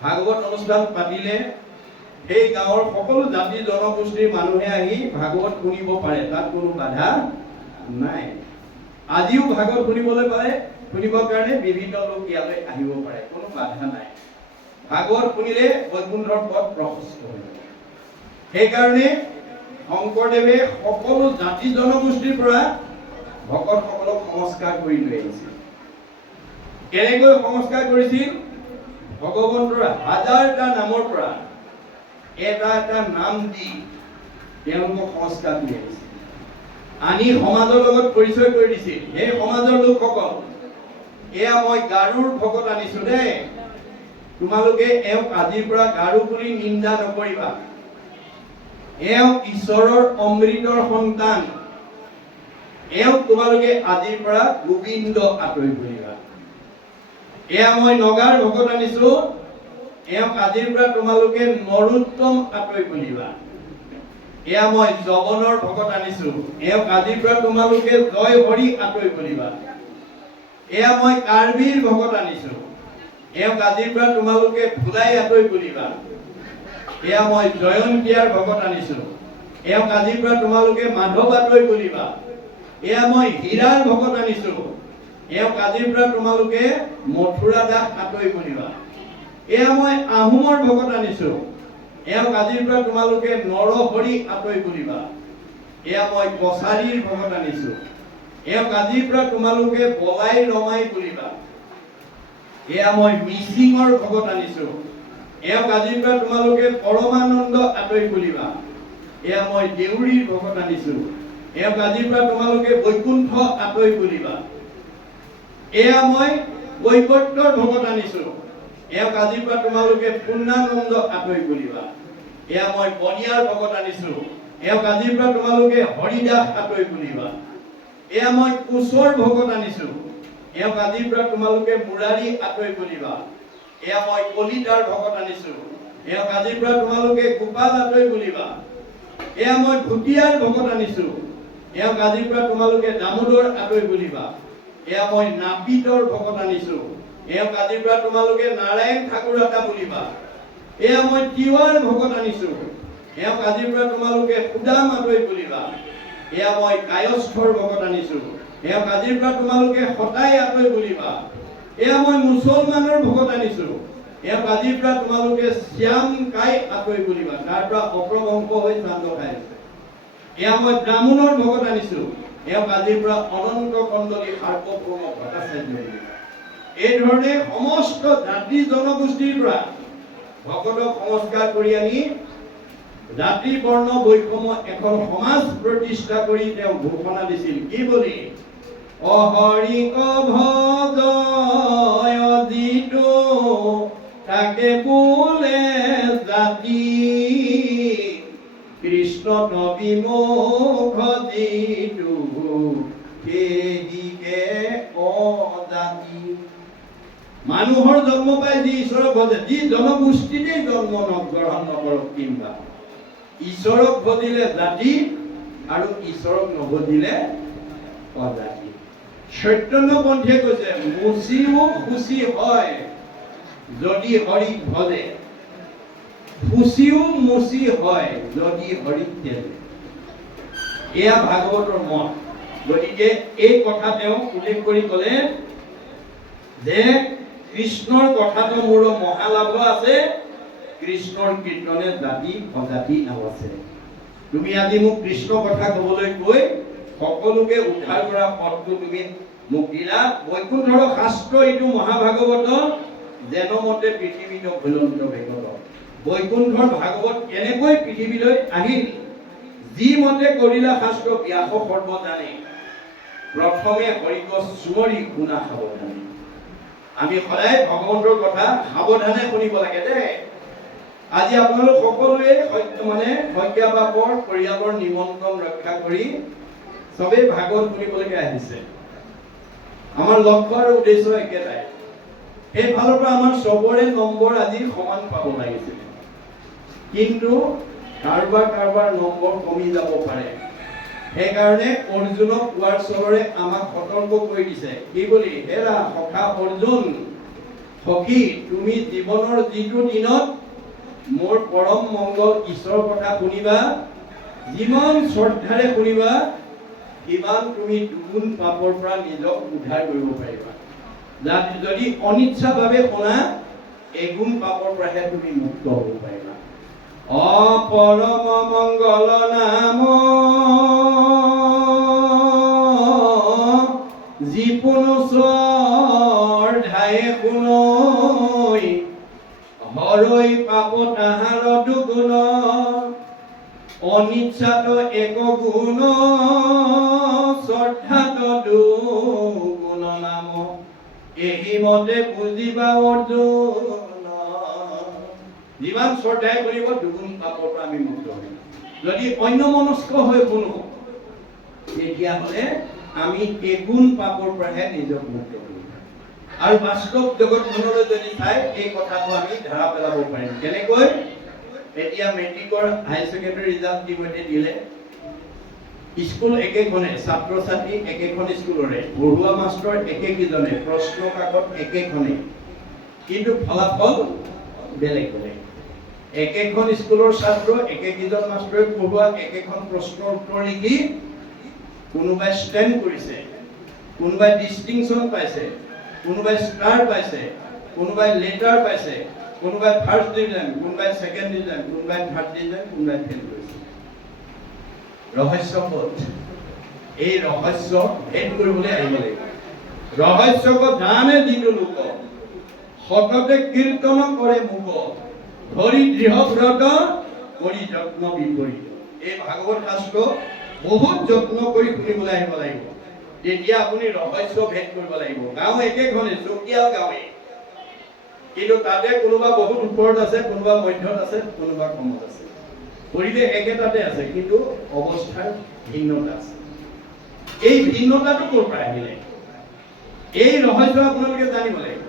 ভাগৱত অনুষ্ঠান পাতিলে সেই গাঁৱৰ সকলো জাতি জনগোষ্ঠীৰ মানুহে আহি ভাগৱত শুনিব পাৰে, তাত কোনো বাধা নাই। আজিও ভাগৱত শুনিবলৈ পাৰে, শুনিবৰ কাৰণে বিভিন্ন লোক ইয়ালৈ আহিব পাৰে, কোনো বাধা নাই। ভাগৱত শুনিলে বৈকুণ্ঠৰ পথ প্ৰশস্ত হৈ যায়। সেইকাৰণে শংকৰদেৱে সকলো জাতি জনগোষ্ঠীৰ পৰা ভকতসকলক সংস্কাৰ কৰি লৈ আহিছিল। কেনেকৈ সংস্কাৰ কৰিছিল? ভগৱন্তৰ হাজাৰটা নামৰ পৰা এটা এটা নাম দি তেওঁলোকক সংস্কাৰ কৰি আহিছিল। আনি সমাজৰ লগত পৰিচয় কৰি দিছিল। সেই সমাজৰ লোকসকল, এয়া মই গাৰুৰ ভকত আনিছো দেই, তোমালোকে এওঁক আজিৰ পৰা গাৰু বুলি নিন্দা নকৰিবা। এওঁ ঈশ্বৰৰ অমৃতৰ সন্তান, এওঁক তোমালোকে আজিৰ পৰা গোবিন্দ আঁতৰি ফুৰিবা। এয়া মই নগাৰ ভকত আনিছো, এওঁক আজিৰ পৰা তোমালোকে নৰোত্তম আঁতৰি ফুৰিবা। এয়া মই যবনৰ ভকত আনিছো, এওঁক আজিৰ পৰা তোমালোকে জয় হৰি আঁতৰি ফুৰিবা। এয়া মই কাৰ্বিৰ ভকত আনিছো, এওঁক আজিৰ পৰা তোমালোকে ভুলাই আঁতৰি ফুৰিবা। এয়া মই জয়ন্তীয়াৰ ভকত আনিছো, এওঁক আজিৰ পৰা তোমালোকে মাধৱ আঁতৰি ফুৰিবা। এয়া মই হীৰাৰ ভকত আনিছো, এওঁক আজিৰ পৰা তোমালোকে মথুৰা দাস আঁতৰি ফুৰিবা। এয়া মই আহোমৰ ভকত আনিছো, এওঁক আজিৰ পৰা তোমালোকে নৰহৰি আঁতৰি ফুৰিবা। এয়া মই কছাৰীৰ ভকত আনিছো, এওঁক আজিৰ পৰা তোমালোকে বলাই ৰমাই ফুৰিবা। এয়া মই মিচিঙৰ ভকত আনিছো, এওঁক আজিৰ পৰা তোমালোকে পৰমানন্দ আঁতৰি ফুৰিবা। এয়া মই দেউৰীৰ ভকত আনিছো, এওঁক আজিৰ পৰা তোমালোকে বৈকুণ্ঠ আঁতৰি ফুৰিবা। এয়া মই কৈৱৰ্তৰ ভকত আনিছো, এওঁক আজিৰ পৰা তোমালোকে পূৰ্ণানন্দ আঁতৰি ফুৰিবা। এয়া মই বনিয়াৰ ভকত আনিছো, এওঁক আজিৰ পৰা তোমালোকে হৰিদাস আঁতৰি ফুৰিবা। এয়া মই কোচৰ ভকত আনিছো, এওঁক আজিৰ পৰা তোমালোকে মুৰাৰী আঁতৰি ফুৰিবা। এয়া মই কলিতাৰ ভকত আনিছো, এওঁক আজিৰ পৰা তোমালোকে গোপাল আঁতৰি ফুৰিবা। এয়া মই ভুটিয়াৰ ভকত আনিছো, এওঁক আজিৰ পৰা তোমালোকে দামোদৰ আঁতৰি ফুৰিবা। এয়া মই নাপিতৰ ভকত আনিছো, এওঁক আজিৰ পৰা তোমালোকে নাৰায়ণ ঠাকুৰ আঁতৰি ফুৰিবা। এয়া মই তিৱাৰ ভকত আনিছো, এওঁক আজিৰ পৰা তোমালোকে সুদাম আঁতৰি ফুৰিবা। এয়া মই কায়স্থৰ ভকত আনিছো, এওঁক আজিৰ পৰা তোমালোকে সতাই আঁতৰি ফুৰিবা। এয়া মই মুছলমানৰ ভকত আনিছো, এওঁক আজিৰ পৰা তোমালোকে শ্যাম কাই আঁতৰি ফুৰিবা। তাৰ পৰা অপ্ৰবংশ হৈ চান্দ খাই আছে। এয়া মই ব্ৰাহ্মণৰ ভকত আনিছো, এওঁক আজিৰ পৰা অনন্ত কণ্ডলী সাৰ্বভৌম ভট্টাচাৰ্য ফুৰিবা। এই ধৰণে সমস্ত জাতি জনগোষ্ঠীৰ পৰা ভকতক সংস্কাৰ কৰি আনি জাতি বৰ্ণ বৈষম্য এখন সমাজ প্ৰতিষ্ঠা কৰি তেওঁ ঘোষণা দিছিল কি বুলি অহৰিক ভজয় যিটো তাকে বোলে জাতি কৃষ্ণ বিমুখ যিটো সেইদিকে অজাতি মানুহৰ জন্ম পাই যি ঈশ্বৰক ভজে যি জনগোষ্ঠীতেই জন্ম গ্ৰহণ নকৰক কিম্বা ঈশ্বৰক ভজিলে জাতি আৰু ঈশ্বৰক নভজিলে অজাতি চৈতন্যপন্থীয়ে কৈছে মুচিও খুচি হয় যদি হৰিক ভজে খুচিও মুচি হয় যদি হৰিক তেজে এয়া ভাগৱতৰ মত গতিকে এই কথা তেওঁ উল্লেখ কৰি ক'লে যে কৃষ্ণৰ কথাটো মোৰ মহালাভ আছে কৃষ্ণৰ কীৰ্তনে জাতি অজাতি নাবাছে তুমি আজি মোক কৃষ্ণ কথা ক'বলৈ কৈ সকলোকে উদ্ধাৰ কৰা পথটো তুমি মোক দিলা বৈকুণ্ঠৰ শাস্ত্ৰ এইটো মহাভাগৱত যেন মতে পৃথিৱীত ভুলন্ত বেগত বৈকুণ্ঠৰ ভাগৱত কেনেকৈ পৃথিৱীলৈ আহিল যি মতে কৰিলা শাস্ত্ৰ ব্যাস সৰ্বজানে প্ৰথমে হৰিক চুমৰি শুনা সাৱধানে আমি সদায় ভগৱন্তৰ কথা সাৱধানে শুনিব লাগে দেই আজি আপোনালোক সকলোৱে সত্যাবাপৰ পৰিয়ালৰ নিমন্ত্ৰণ ৰক্ষা কৰি সবেই ভাগৱত শুনিবলৈকে আহিছে আমাৰ লক্ষ্য আৰু উদ্দেশ্য একেটাই সেইফালৰ পৰা আমাৰ চবৰে নম্বৰ আজি সমান পাব লাগিছিল কিন্তু কাৰোবাৰ নম্বৰ কমি যাব পাৰে সেইকাৰণে অৰ্জুনক কোৱাৰ চলৰে আমাক সতৰ্ক কৰি দিছে কি বুলি হেৰা সখা অৰ্জুন সখী তুমি জীৱনৰ যিটো দিনত মোৰ পৰম মংগল ঈশ্বৰৰ কথা শুনিবা যিমান শ্ৰদ্ধাৰে শুনিবা সিমান তুমি দুগুণ পাপৰ পৰা নিজক উদ্ধাৰ কৰিব পাৰিবা যদি অনিচ্ছাভাৱে শুনা এগুণ পাপৰ পৰাহে তুমি মুক্ত হ'ব পাৰিবা অপৰম মংগল নাম যিপুনো শ্ৰদ্ধায়ে শুনৈ হৰৈ পাপ তাহাৰ দুগুণ অনিচ্ছাত এক গুণ শ্ৰদ্ধাত দুগুণ নাম এই মতে বুজিবা অৰ্জুন যিমান শ্ৰদ্ধাই কৰিব দুগুণ পাপৰ পৰা আমি মুক্ত হ'ম যদি অন্যমনস্ক হৈ শুনো তেতিয়াহ'লে আমি এগুণ পাপৰ পৰাহে নিজক মুক্ত কৰিম আৰু বাস্তৱ জগতখনলৈ যদি চাই এই কথাটো আমি ধৰা পেলাব পাৰিম কেনেকৈ এতিয়া মেট্ৰিকৰ হাই ছেকেণ্ডাৰী ৰিজাল্ট ইতিমধ্যে দিলে স্কুল একেখনে ছাত্ৰ ছাত্ৰী একেখন স্কুলৰে পঢ়ুৱা মাষ্টৰ একেকেইজনে প্ৰশ্ন কাকত একেখনে কিন্তু ফলাফল বেলেগ বেলেগ একেখন স্কুলৰ ছাত্ৰ একেকেইজন মাষ্টৰে পঢ়ুৱা একেখন প্ৰশ্নৰ উত্তৰ লিখি কোনোবাই ষ্টেণ্ড কৰিছে কোনোবাই ডিষ্টিংশ্যন পাইছে কোনোবাই ষ্টাৰ পাইছে কোনোবাই লেটাৰ পাইছে কোনোবাই ফাৰ্ষ্ট ডিভিজন কোনোবাই ছেকেণ্ড ডিভিজন কোনোবাই থাৰ্ড ডিভিজন কোনোবাই ফেইল কৰিছে ৰহস্যপদ এই ৰহস্য ভেদ কৰিবলৈ আহিব লাগিব ৰহস্যপদ জানে যিটো লোক সততে কীৰ্তন কৰে মুখ ধৰি দৃঢ় ব্ৰত কৰি যত্ন বিপৰীত এই ভাগৱত শাস্ত্ৰ বহুত যত্ন কৰি শুনিবলৈ আহিব লাগিব তেতিয়া আপুনি ৰহস্য ভেদ কৰিব লাগিব গাঁও একেখনে চকীয়া গাঁৱে কিন্তু তাতে কোনোবা বহুত ওপৰত আছে কোনোবা মধ্যত আছে কোনোবা কমত আছে পৰিৱেশ একেটাতে আছে কিন্তু অৱস্থাৰ ভিন্নতা আছে এই ভিন্নতাটো ক'ৰ পৰা আহিলে এই ৰহস্য আপোনালোকে জানিব লাগিব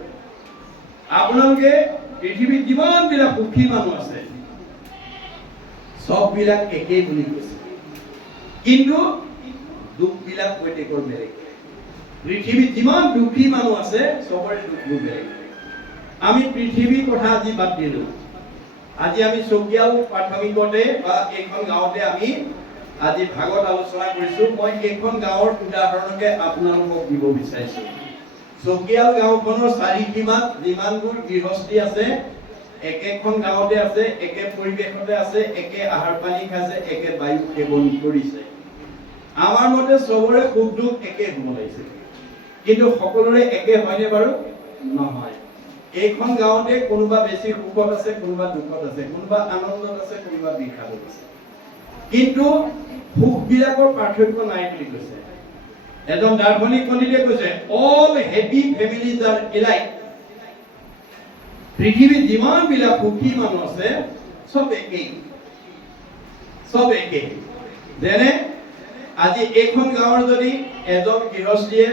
আপোনালোকে পৃথিৱীত যিমানবিলাক সুখী মানুহ আছে সববিলাক একেই বুলি কৈছে কিন্তু দুখবিলাক প্ৰত্যেকৰ বেলেগ পৃথিৱীত যিমান দুখী মানুহ আছে সবৰে দুখবোৰ বেলেগ আমি পৃথিৱীৰ কথা আজি বাদ দিলোঁ আজি আমি চকীয়াল প্ৰাথমিকতে বা এইখন গাঁৱতে আমি আজি ভাগত আলোচনা কৰিছোঁ মই এইখন গাঁৱৰ উদাহৰণকে আপোনালোকক দিব বিচাৰিছোঁ চকীয়াল গাঁওখনৰ চাৰিসীমাত যিমানবোৰ গৃহস্থী আছে একেখন গাঁৱতে আছে একে পৰিৱেশতে আছে একে আহাৰ পানী খাইছে একে বায়ু সেৱন কৰিছে আমাৰ মতে সবৰে সুখ দুখ একে হ'ব লাগিছে কিন্তু সকলোৰে একে হয়নে বাৰু নহয়। এইখন গাঁৱতে কোনোবা বেছি সুখত আছে, কোনোবা দুখত আছে, কোনোবা আনন্দত আছে, কোনোবা বিষাদত আছে। কিন্তু সুখবিলাকৰ পাৰ্থক্য নাই বুলি কৈছে। এজন দাৰ্শনিক পণ্ডিতে কৈছে, all happy families R alike. পৃথিৱীত যিমান বিলাক সুখী মানুহ আছে চব একেই, চব একেই। যেনে আজি এইখন গাঁৱৰ যদি এজন গৃহস্থীয়ে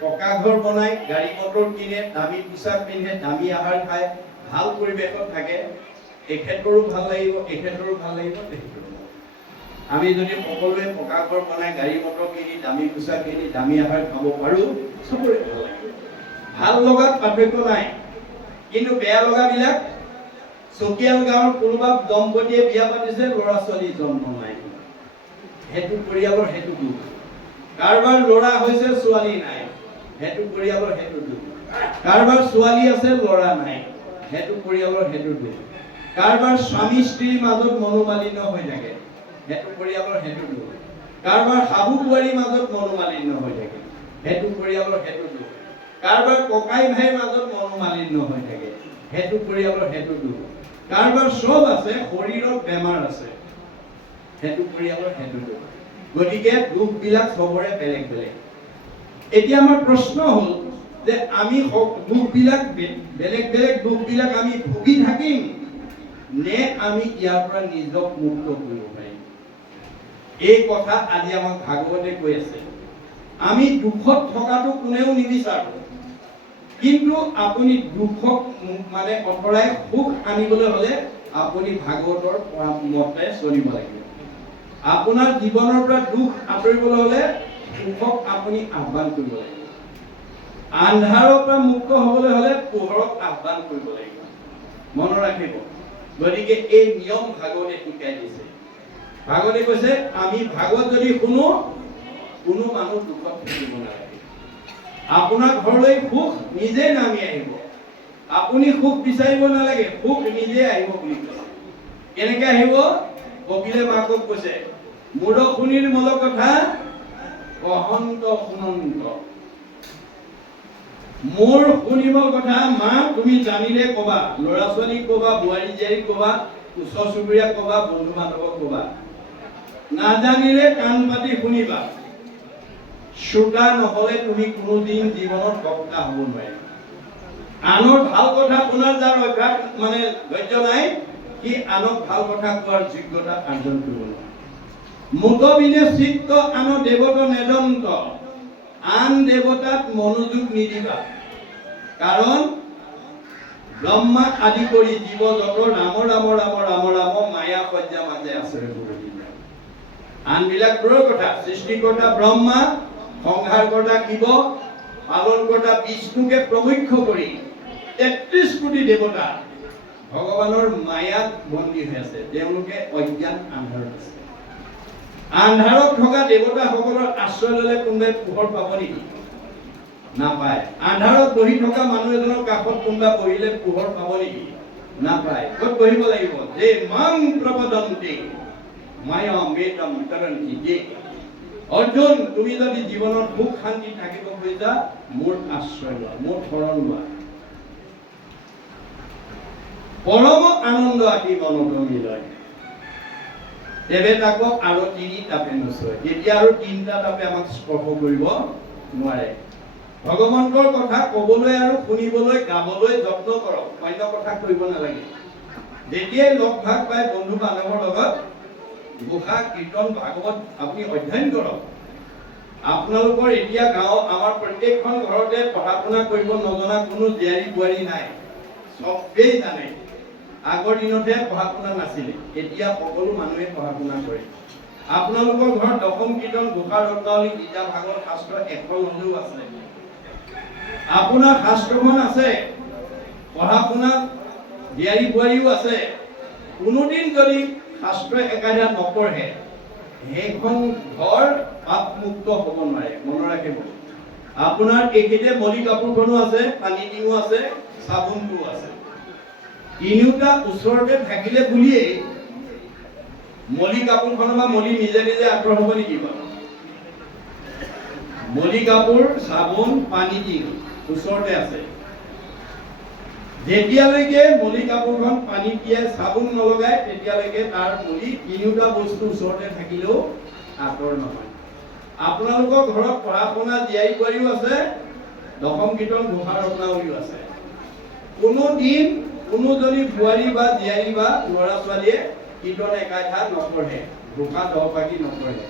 পকা ঘৰ বনাই, গাড়ী মটৰ কিনে, দামী পোছাক পিন্ধে, দামী আহাৰ খায়, ভাল পৰিৱেশত থাকে, এখেতৰো ভাল লাগিব, এখেতৰো ভাল লাগিব, তেখেতৰো। আমি যদি সকলোৱে পকা ঘৰ বনাই, গাড়ী মটৰ কিনি, দামী পোছাক কিনি, দামী আহাৰ খাব পাৰো, চবৰে ভাল লাগিব। ভাল লগাত পাৰ্থক্য নাই। কিন্তু বেয়া লগাবিলাক, চকিয়াল গাঁৱৰ কোনোবা দম্পতীয়ে বিয়া পাতিছে, ল'ৰা ছোৱালী জন্ম নাই, সেইটো পৰিয়ালৰ সেইটো দুখ। কাৰোবাৰ ল'ৰা হৈছে, ছোৱালী নাই, সেইটো পৰিয়ালৰ সেইটো দুখ। কাৰোবাৰ ছোৱালী আছে, ল'ৰা নাই, সেইটো পৰিয়ালৰ সেইটো দুখ। কাৰোবাৰ স্বামী স্ত্ৰীৰ মাজত মনোমালিন্য হৈ থাকে, সেইটো পৰিয়ালৰ সেইটো দুখ। কাৰোবাৰ শাহু বোৱাৰীৰ মাজত মনোমালিন্য হৈ থাকে, সেইটো পৰিয়ালৰ সেইটো দুখ। কাৰোবাৰ ককাই ভাইৰ মাজত মনোমালিন্য হৈ থাকে, সেইটো পৰিয়ালৰ সেইটো দুখ। কাৰোবাৰ চব আছে, শৰীৰত বেমাৰ আছে, সেইটো পৰিয়ালৰ সেইটো দুখ। গতিকে দুখবিলাক চবৰে বেলেগ বেলেগ। এতিয়া আমাৰ প্ৰশ্ন হ'ল যে আমি দুখবিলাক বেলেগ বেলেগ দুখবিলাক আমি ভুগি থাকিম নে আমি ইয়াৰ পৰা নিজক মুক্ত কৰিব পাৰিম? এই কথা আজি আমাক ভাগৱতে কৈ আছে। আমি দুখত থকাটো কোনেও নিবিচাৰো, কিন্তু আপুনি দুখক মানে অঁতৰাই সুখ আনিবলৈ হলে আপুনি ভাগৱতৰ মতে চলিব লাগিব। আপোনাৰ জীৱনৰ পৰা দুখ আঁতৰিবলৈ হলে সুখক আপুনি আহ্বান কৰিব লাগিব। আন্ধাৰৰ পৰা মুক্ত হবলৈ হলে পোহৰক আহ্বান কৰিব লাগিব। মনত ৰাখিব। গতিকে এই নিয়ম ভাগৱতে শিকাই দিছে। ভাগৱতে কৈছে আমি ভাগৱত যদি শুনো, কোনো মানুহ দুখত থাকিব নালাগে। আপোনাৰ ঘৰলৈ সুখ নিজে নামি আহিব। আপুনি সুখ বিচাৰিব নালাগে, সুখ নিজে আহিব বুলি কৈছে। কেনেকে আহিব? কপিলে মাকক কৈছে, মূৰ শুনিৰ মল কথা অহন্ত শুনন্ত। মোৰ শুনিব কথা মা তুমি জানিলে কবা, ল'ৰা ছোৱালীক কবা, বোৱাৰী জীয়াৰীক কবা, ওচৰ চুবুৰীয়াক কবা, বন্ধু বান্ধৱক কবা। নাজানিলে কাণ পাতি শুনিবা। শ্ৰোতা নহলে তুমি কোনোদিন জীৱনত বক্তা হ'ব নোৱাৰিবা। আনৰ ভাল কথা শুনাৰ যাৰ অভ্যাস মানে ধৈৰ্য নাই, সি আনক ভাল কথা কোৱাৰ যোগ্যতা অৰ্জন কৰিব নোৱাৰে। মুদবিনে চিত্ত আন দেৱত নেদন্ত, আন দেৱতাত মনোযোগ নিদিবা। কাৰণ ব্ৰহ্মা আদি কৰি জীৱ যত ৰাম ৰাম ৰাম ৰাম ৰাম মায়া সজ্জা মাজে আচৰে পুৰণি। আনবিলাক দূৰৰ কথা, সৃষ্টিকৰ্তা ব্ৰহ্মা, সংহাৰকৰ্তা শিৱ, পালনকৰ্তা বিষ্ণুকে প্ৰমুখ্য কৰি ৩৩ কোটি দেৱতা ভগৱানৰ মায়াত বন্দী হৈ আছে। তেওঁলোকে অজ্ঞান আন্ধাৰত আছে। আন্ধাৰত থকা দেৱতাসকলৰ আশ্ৰয় ললে কোনোবাই পোহৰ পাব নেকি? নাপায়। আন্ধাৰত বহি থকা মানুহ এজনৰ কাষত কোনোবা বহিলে পোহৰ পাব নেকি? নাপায়। ক'ত বহিব লাগিব? যে মাং প্ৰপদন্তে মায়া মেতম তৰন্তি যে। অৰ্জুন, তুমি যদি জীৱনত সুখ শান্তি থাকিব খুজিছা, মোৰ আশ্ৰয় লোৱা, মোৰ শৰণ লোৱা। পৰম আনন্দ আহি মনত মিলয়। তেবে তাকো আৰু ৩ তাপে নচয়। এতিয়া আৰু ৩টা তাপে আমাক স্পৰ্শ কৰিব নোৱাৰে। ভগৱন্তৰ কথা কবলৈ আৰু শুনিবলৈ, গাবলৈ যত্ন কৰক, অন্য কথা কৰিব নালাগে। যেতিয়াই লগ ভাগ পায় বন্ধু বান্ধৱৰ লগত ঘোষা, কীৰ্তন, ভাগৱত আপুনি অধ্যয়ন কৰক। আপোনালোকৰ এতিয়া গাঁও আমাৰ প্ৰত্যেকখন ঘৰতে পঢ়া শুনা কৰিব নজনা কোনো জীয়াৰী বোৱাৰী নাই, চবেই জানে। আগৰ দিনতহে পঢ়া শুনা নাছিলে, এতিয়া সকলো মানুহে পঢ়া শুনা কৰে। আপোনালোকৰ ঘৰত দশম কীৰ্তন, ঘোষা, ৰত্নাৱলী, গীতা, ভাগৱত শাস্ত্ৰ এখন হলেও আছে। আপোনাৰ শাস্ত্ৰখন আছে, পঢ়া শুনা জীয়াৰী বোৱাৰীও আছে। কোনোদিন যদি শাস্ত্ৰ একাধাৰ নপঢ়ে, সেইখন ঘৰ পাপ মুক্ত হ'ব নোৱাৰে। মনত ৰাখিব। আপোনাৰ এইখিনিতে মলি কাপোৰখনো আছে, পানী টিঙো আছে, চাবোনটোও আছে। তিনিওটা ওচৰতে থাকিলে বুলিয়েই মলি কাপোৰখনৰ পৰা মলি নিজে নিজে আঁতৰ হ'ব নেকি বাৰু? মলি কাপোৰ, চাবোন, পানী টিং ওচৰতে আছে। যেতিয়ালৈকে মলি কাপোৰখন পানীত তিয়াই চাবোন নলগায় তেতিয়ালৈকে তাৰ মলি তিনিওটা বস্তু ওচৰতে থাকিলেও আঁতৰ নহয়। আপোনালোকৰ ঘৰত পঢ়া শুনা জীয়াৰী বোৱাৰীও আছে, দশম কীৰ্তন ঘোষা ৰত্নাৱলীও আছে। কোনো দিন কোনোজনী বোৱাৰী বা জীয়াৰী বা ল'ৰা ছোৱালীয়ে কীৰ্তন একাঠা নপঢ়ে, ঘোষা দহপাকি নপঢ়ে,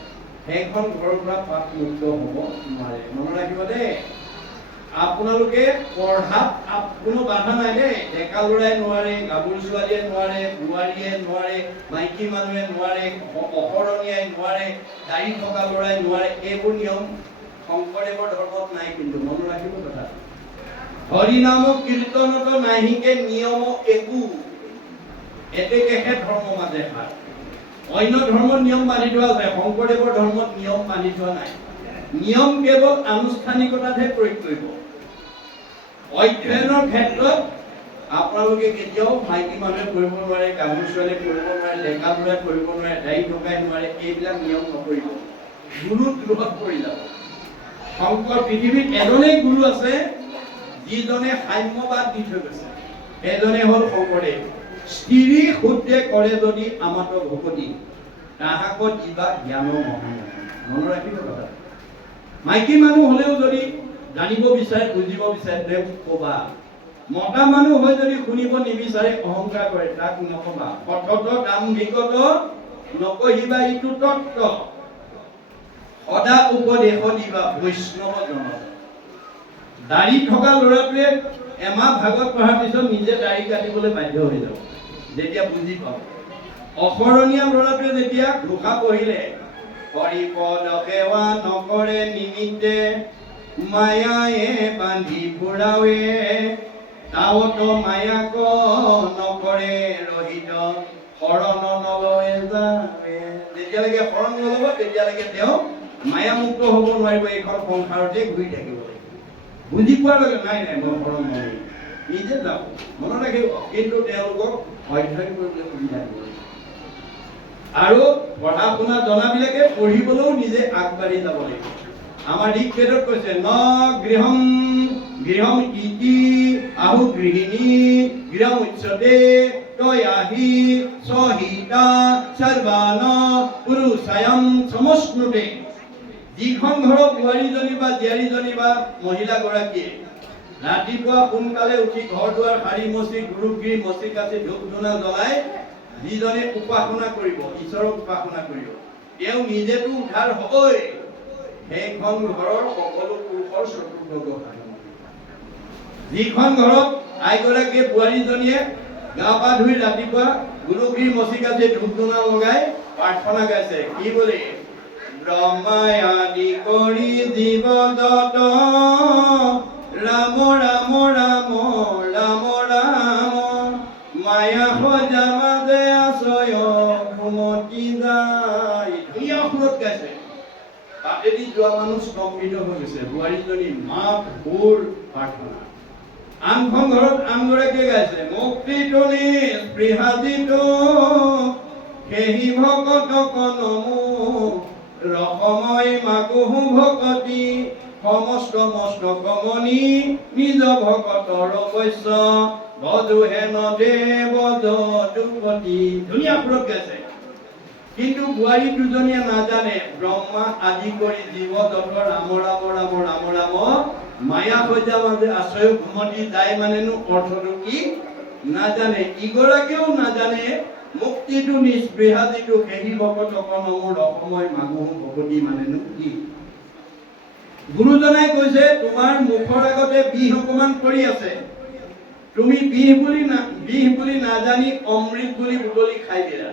সেইখন ঘৰৰ পৰা পাপ মুক্ত হ'ব নোৱাৰে। মনত ৰাখিব দেই, আপোনালোকে পঢ়াত কোনো বাধা নাই দেই। ডেকা ল'ৰাই নোৱাৰে, গাভৰু ছোৱালীয়ে নোৱাৰে, বোৱাৰীয়ে নোৱাৰে, মাইকী মানুহে নোৱাৰে, অসৰণীয়াই নোৱাৰে, দাড়ি থকা ল'ৰাই নোৱাৰে। এইবোৰ নিয়ম শংকৰদেৱৰ ধৰ্মত নাই, কিন্তু মনত ৰাখিব কথা। হৰিনাম কীৰ্তনত নাহিকে নিয়ম একো, এতেকেহে ধৰ্ম মাজে সাৰ। অন্য ধৰ্মৰ নিয়ম মানি থোৱা আছে, শংকৰদেৱৰ ধৰ্মত নিয়ম মানি থোৱা নাই। নিয়ম কেৱল আনুষ্ঠানিকতাতহে প্ৰয়োগ কৰিব। অধ্যয়নৰ ক্ষেত্ৰত আপোনালোকে কেতিয়াও মাইকী মানুহে কৰিব নোৱাৰে, গাভৰু ছোৱালীয়ে কৰিব নোৱাৰে, ডেকা ল'ৰাই কৰিব নোৱাৰে, দাড়ি থকাই নোৱাৰে, এইবিলাক নিয়ম নকৰিব। গুৰু দ্ৰোহত পৰি যাব। শংকৰ পৃথিৱীত এজনেই গুৰু আছে যিজনে সাম্যবাদ দি থৈ গৈছে, সেইজনে হ'ল শংকৰদেৱ। স্ত্ৰী শুদ্ধে কৰে যদি আমাত ভকতি, তাহাকত দিবা জ্ঞান মহান। মনত ৰাখিব কথা। মাইকী মানুহ হ'লেও যদি জানিব বিচাৰে, বুজিব বিচাৰে, তেওঁক ক'বা। মতা মানুহ হৈ যদি শুনিব নিবিচাৰে, অহংকাৰ কৰে, তাক নকবা। সতত দাম্ভিকত নকহিবা ইটো তত্ত্ব, সদা উপদেশ দিবা বৈষ্ণৱ জনক। দাড়ি থকা ল'ৰাটোৱে এমাহ ভাগত পঢ়াৰ পিছত নিজে দাড়ি কাটিবলৈ বাধ্য হৈ যাব, যেতিয়া বুজি পাব। অসৰণীয়া ল'ৰাটোৱে যেতিয়া ঘোষা পঢ়িলে, হৰিপদ সেৱা নকৰে নিমিত্তে, মায়ায়ে বান্ধি ফুৰাৱে, তাৱত মায়াক নকৰে ৰহিত, শৰণ নলয়ে যাৱে। যেতিয়ালৈকে শৰণ নলব তেতিয়ালৈকে তেওঁ মায়ামুক্ত হ'ব নোৱাৰিব, এইখন সংসাৰতে ঘূৰি থাকিব লাগিব। বুজি পোৱাৰ লগে নাই নাই মই শৰণ নলওঁ, নিজে যাব। মনত ৰাখিব, কিন্তু তেওঁলোকক অধ্যয়ন কৰিবলৈ সুবিধা দিব লাগিব। আৰু পঢ়া শুনা জনাবিলাকে পঢ়িবলৈও নিজে আগবাঢ়ি যাব লাগিব। আমাৰ ঋগ্বেদত কৈছে, ন গৃহম গৃহম ইতি আহু গৃহিণী গৃহম উচ্যতে তয়াহি সহিতা সৰ্বান পুৰুষায়ম সমশ্নুতে। যিখন ঘৰৰ বোৱাৰীজনী বা জীয়াৰীজনী বা মহিলাগৰাকীয়ে ৰাতিপুৱা সোনকালে উঠি ঘৰ দুৱাৰ সাৰি মচি গুৰুগৃহ মচি কাচি ধূপ ধূনা জ্বলাই যিজনে উপাসনা কৰিব, ঈশ্বৰক উপাসনা কৰিব, তেওঁ নিজেতো উদ্ধাৰ হ'বই, সেইখন ঘৰৰ সকলো পুৰুষৰ চতুৰ্ভুজ সাধন। যিখন ঘৰত আইগৰাকীয়ে বোৱাৰীজনীয়ে গা পা ধুই ৰাতিপুৱা গুৰুগৃহ মচি কাচি ধূপ ধূনা লগাই প্ৰাৰ্থনা গাইছে, কি বুলি? ব্ৰহ্মাই আদি কৰি জীৱ যত, ৰাম ৰাম ৰাম ৰাম ৰাম, মায়া সজা মাজে আশ্ৰয় ঘুমতি যায়। ধুনীয়া সুৰত গাইছে। বাটেদি যোৱা মানুহ স্তম্ভিত হৈ গৈছে, বোৱাৰীজনী মাত সুৰ প্ৰাৰ্থনা। আনখন ঘৰত আনগৰাকীয়ে গাইছে, মুক্তিটো নিস্পৃহাজিত, সেহি ভকতক নমো, ৰসময় মাগুহু ভকতি, সমস্ত মস্তক মণি নিজ ভকতৰ বৈশ্য, বধু হেন দেৱ যদুপতি। ধুনীয়া সুৰত গাইছে। কিন্তু বোৱাৰী দুজনীয়ে নাজানে, ব্ৰহ্মা আদি কৰি জীৱ যত ৰাম ৰাম ৰাম ৰাম ৰাম, মায়া সজ্জা মাজে আশ্ৰয় ঘুমতি যায় মানেনো অৰ্থটো কি নাজানে। ইগৰাকীও নাজানে মুক্তিটো নিস্পৃহাজিতো, সেহি ভকতক নমো, ৰসময় মাগুহু ভকতি মানেনো কি। গুৰুজনাই কৈছে, তোমাৰ মুখৰ আগতে বিষ অকমান পৰি আছে, তুমি বিষ বুলি নাজানি অমৃত বুলি বুটলি খাই দিলা।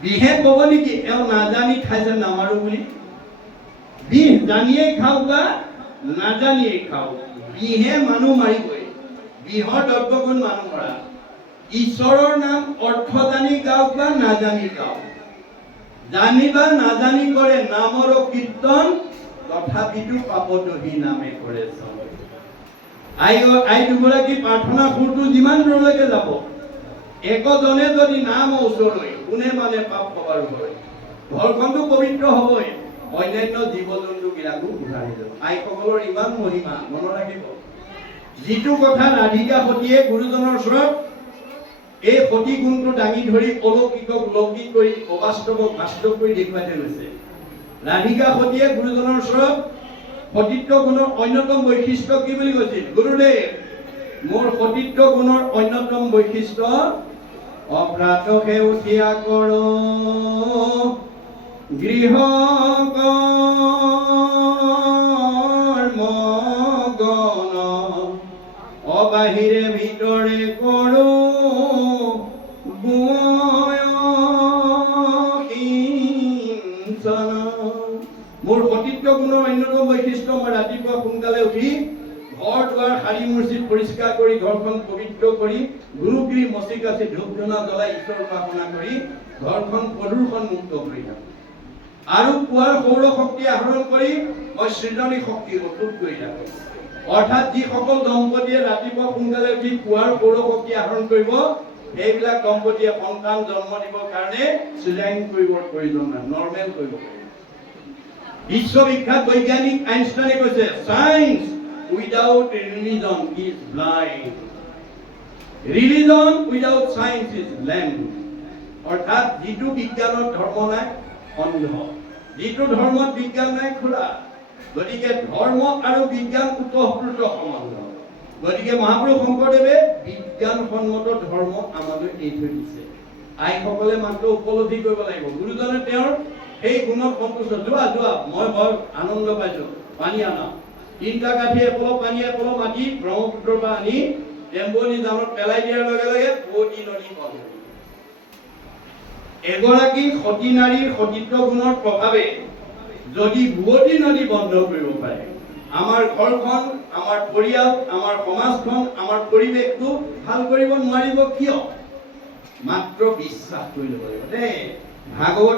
বিহে ক'ব নেকি এওঁ নাজানি খাইছে নামাৰো বুলি? বিষ জানিয়েই খাওক বা নাজানিয়েই খাওক, বিহে মানুহ মাৰিবই। বিহৰ দ্ৰব্যগুণ মানুহ মৰা। ঈশ্বৰৰ নাম অৰ্থ জানি গাওক বা নাজানি গাওক, জানি বা নাজানি কৰে নামৰ কীৰ্তন, তথাপিতো পাপদহী নামে কৰে চব। আই দুগৰাকী প্ৰাৰ্থনা সুৰটো যিমান দূৰলৈকে যাব, একজনে যদি নাম ওচৰলৈ কোনে মানে পাপ খবৰ হয়, ঘৰখনটো পবিত্ৰ হ'বই, অন্যান্য জীৱ জন্তু বিলাকো উদ্ধাৰ হৈ যাব। আইসকলৰ ইমান মহিমা, মনত ৰাখিব। যিটো কথা ৰাধিকা সতীয়ে গুৰুজনৰ ওচৰত এই সতী গুণটো দাঙি ধৰি অলৌকিকক লৌকিক কৰি অবাস্তৱক বাস্তৱ কৰি দেখুৱাই থৈ গৈছে। ৰাধিকা সতীয়ে গুৰুজনৰ ওচৰত সতীত্ব গুণৰ অন্যতম বৈশিষ্ট্য কি বুলি কৈছিল? গুৰুদেৱ, মোৰ সতীত্ব গুণৰ অন্যতম বৈশিষ্ট্য অপ্ৰাতহে উঠিয়া কৰ গৃহ কৰ্ম গণ অবাহিৰে ভিতৰে কৰো মোৰ সতীত্ব গুণৰ অন্যতম বৈশিষ্ট্য মই ৰাতিপুৱা সোনকালে উঠি ঘৰ দুৱাৰ সাৰি মছজিদ পৰিষ্কাৰ কৰি ঘৰখন পবিত্ৰ কৰি গুৰুগৃহ মচি কাচি ধূপ ধূনা জ্বলাই ঈশ্বৰ উপাসনা কৰি ঘৰখন প্ৰদূষণ মুক্ত কৰি থাকোঁ। আৰু পুৱাৰ সৌৰ শক্তি আহৰণ কৰি মই সৃজনী শক্তি অটুট কৰি থাকোঁ। অৰ্থাৎ যিসকল দম্পতীয়ে ৰাতিপুৱা সোনকালে উঠি পুৱাৰ সৌৰ শক্তি আহৰণ কৰিব, সেইবিলাক দম্পতীয়ে সন্তান জন্ম দিবৰ কাৰণে চিজাৰিং কৰিবৰ প্ৰয়োজন নাই, নৰ্মেল কৰিব পাৰিব। বিশ্ববিখ্যাত বৈজ্ঞানিক আইনষ্টাইনে কৈছে, science without religion is blind, religion without science is lamp. অৰ্থাৎ যিটো বিজ্ঞানত ধৰ্ম নাই অন্ধ, যিটো ধৰ্মত বিজ্ঞান নাই খোলা। গতিকে ধৰ্ম আৰু বিজ্ঞান ওতঃপ্ৰোত সম্বন্ধ। গতিকে মহাপুৰুষ শংকৰদেৱে বিজ্ঞানসন্মত ধৰ্ম আমালৈ দি থৈ দিছে। আইসকলে মাত্ৰ উপলব্ধি কৰিব লাগিব। গুৰুজনে তেওঁৰ সেই গুণত সন্তুষ্ট। যোৱা মই বৰ আনন্দ পাইছোঁ। পানী আনা, 3টা কাঠি একলহ পানী একলহ মাটি ব্ৰহ্মপুত্ৰৰ পৰা আনি টেম্পনি জানত পেলাই দিয়াৰ লগে লগে বুৱতী নদী বন্ধ। এগৰাকী সতী নাৰীৰ সতীত্ব গুণৰ প্ৰভাৱে যদি বুৱতী নদী বন্ধ কৰিব পাৰে, আমাৰ ঘৰখন, আমাৰ পৰিয়াল, আমাৰ সমাজখন, আমাৰ পৰিৱেশটো ভাল কৰিব নোৱাৰিব কিয়? মাত্ৰ বিশ্বাস কৰি ল'ব লাগিব দেই। ভাগৱত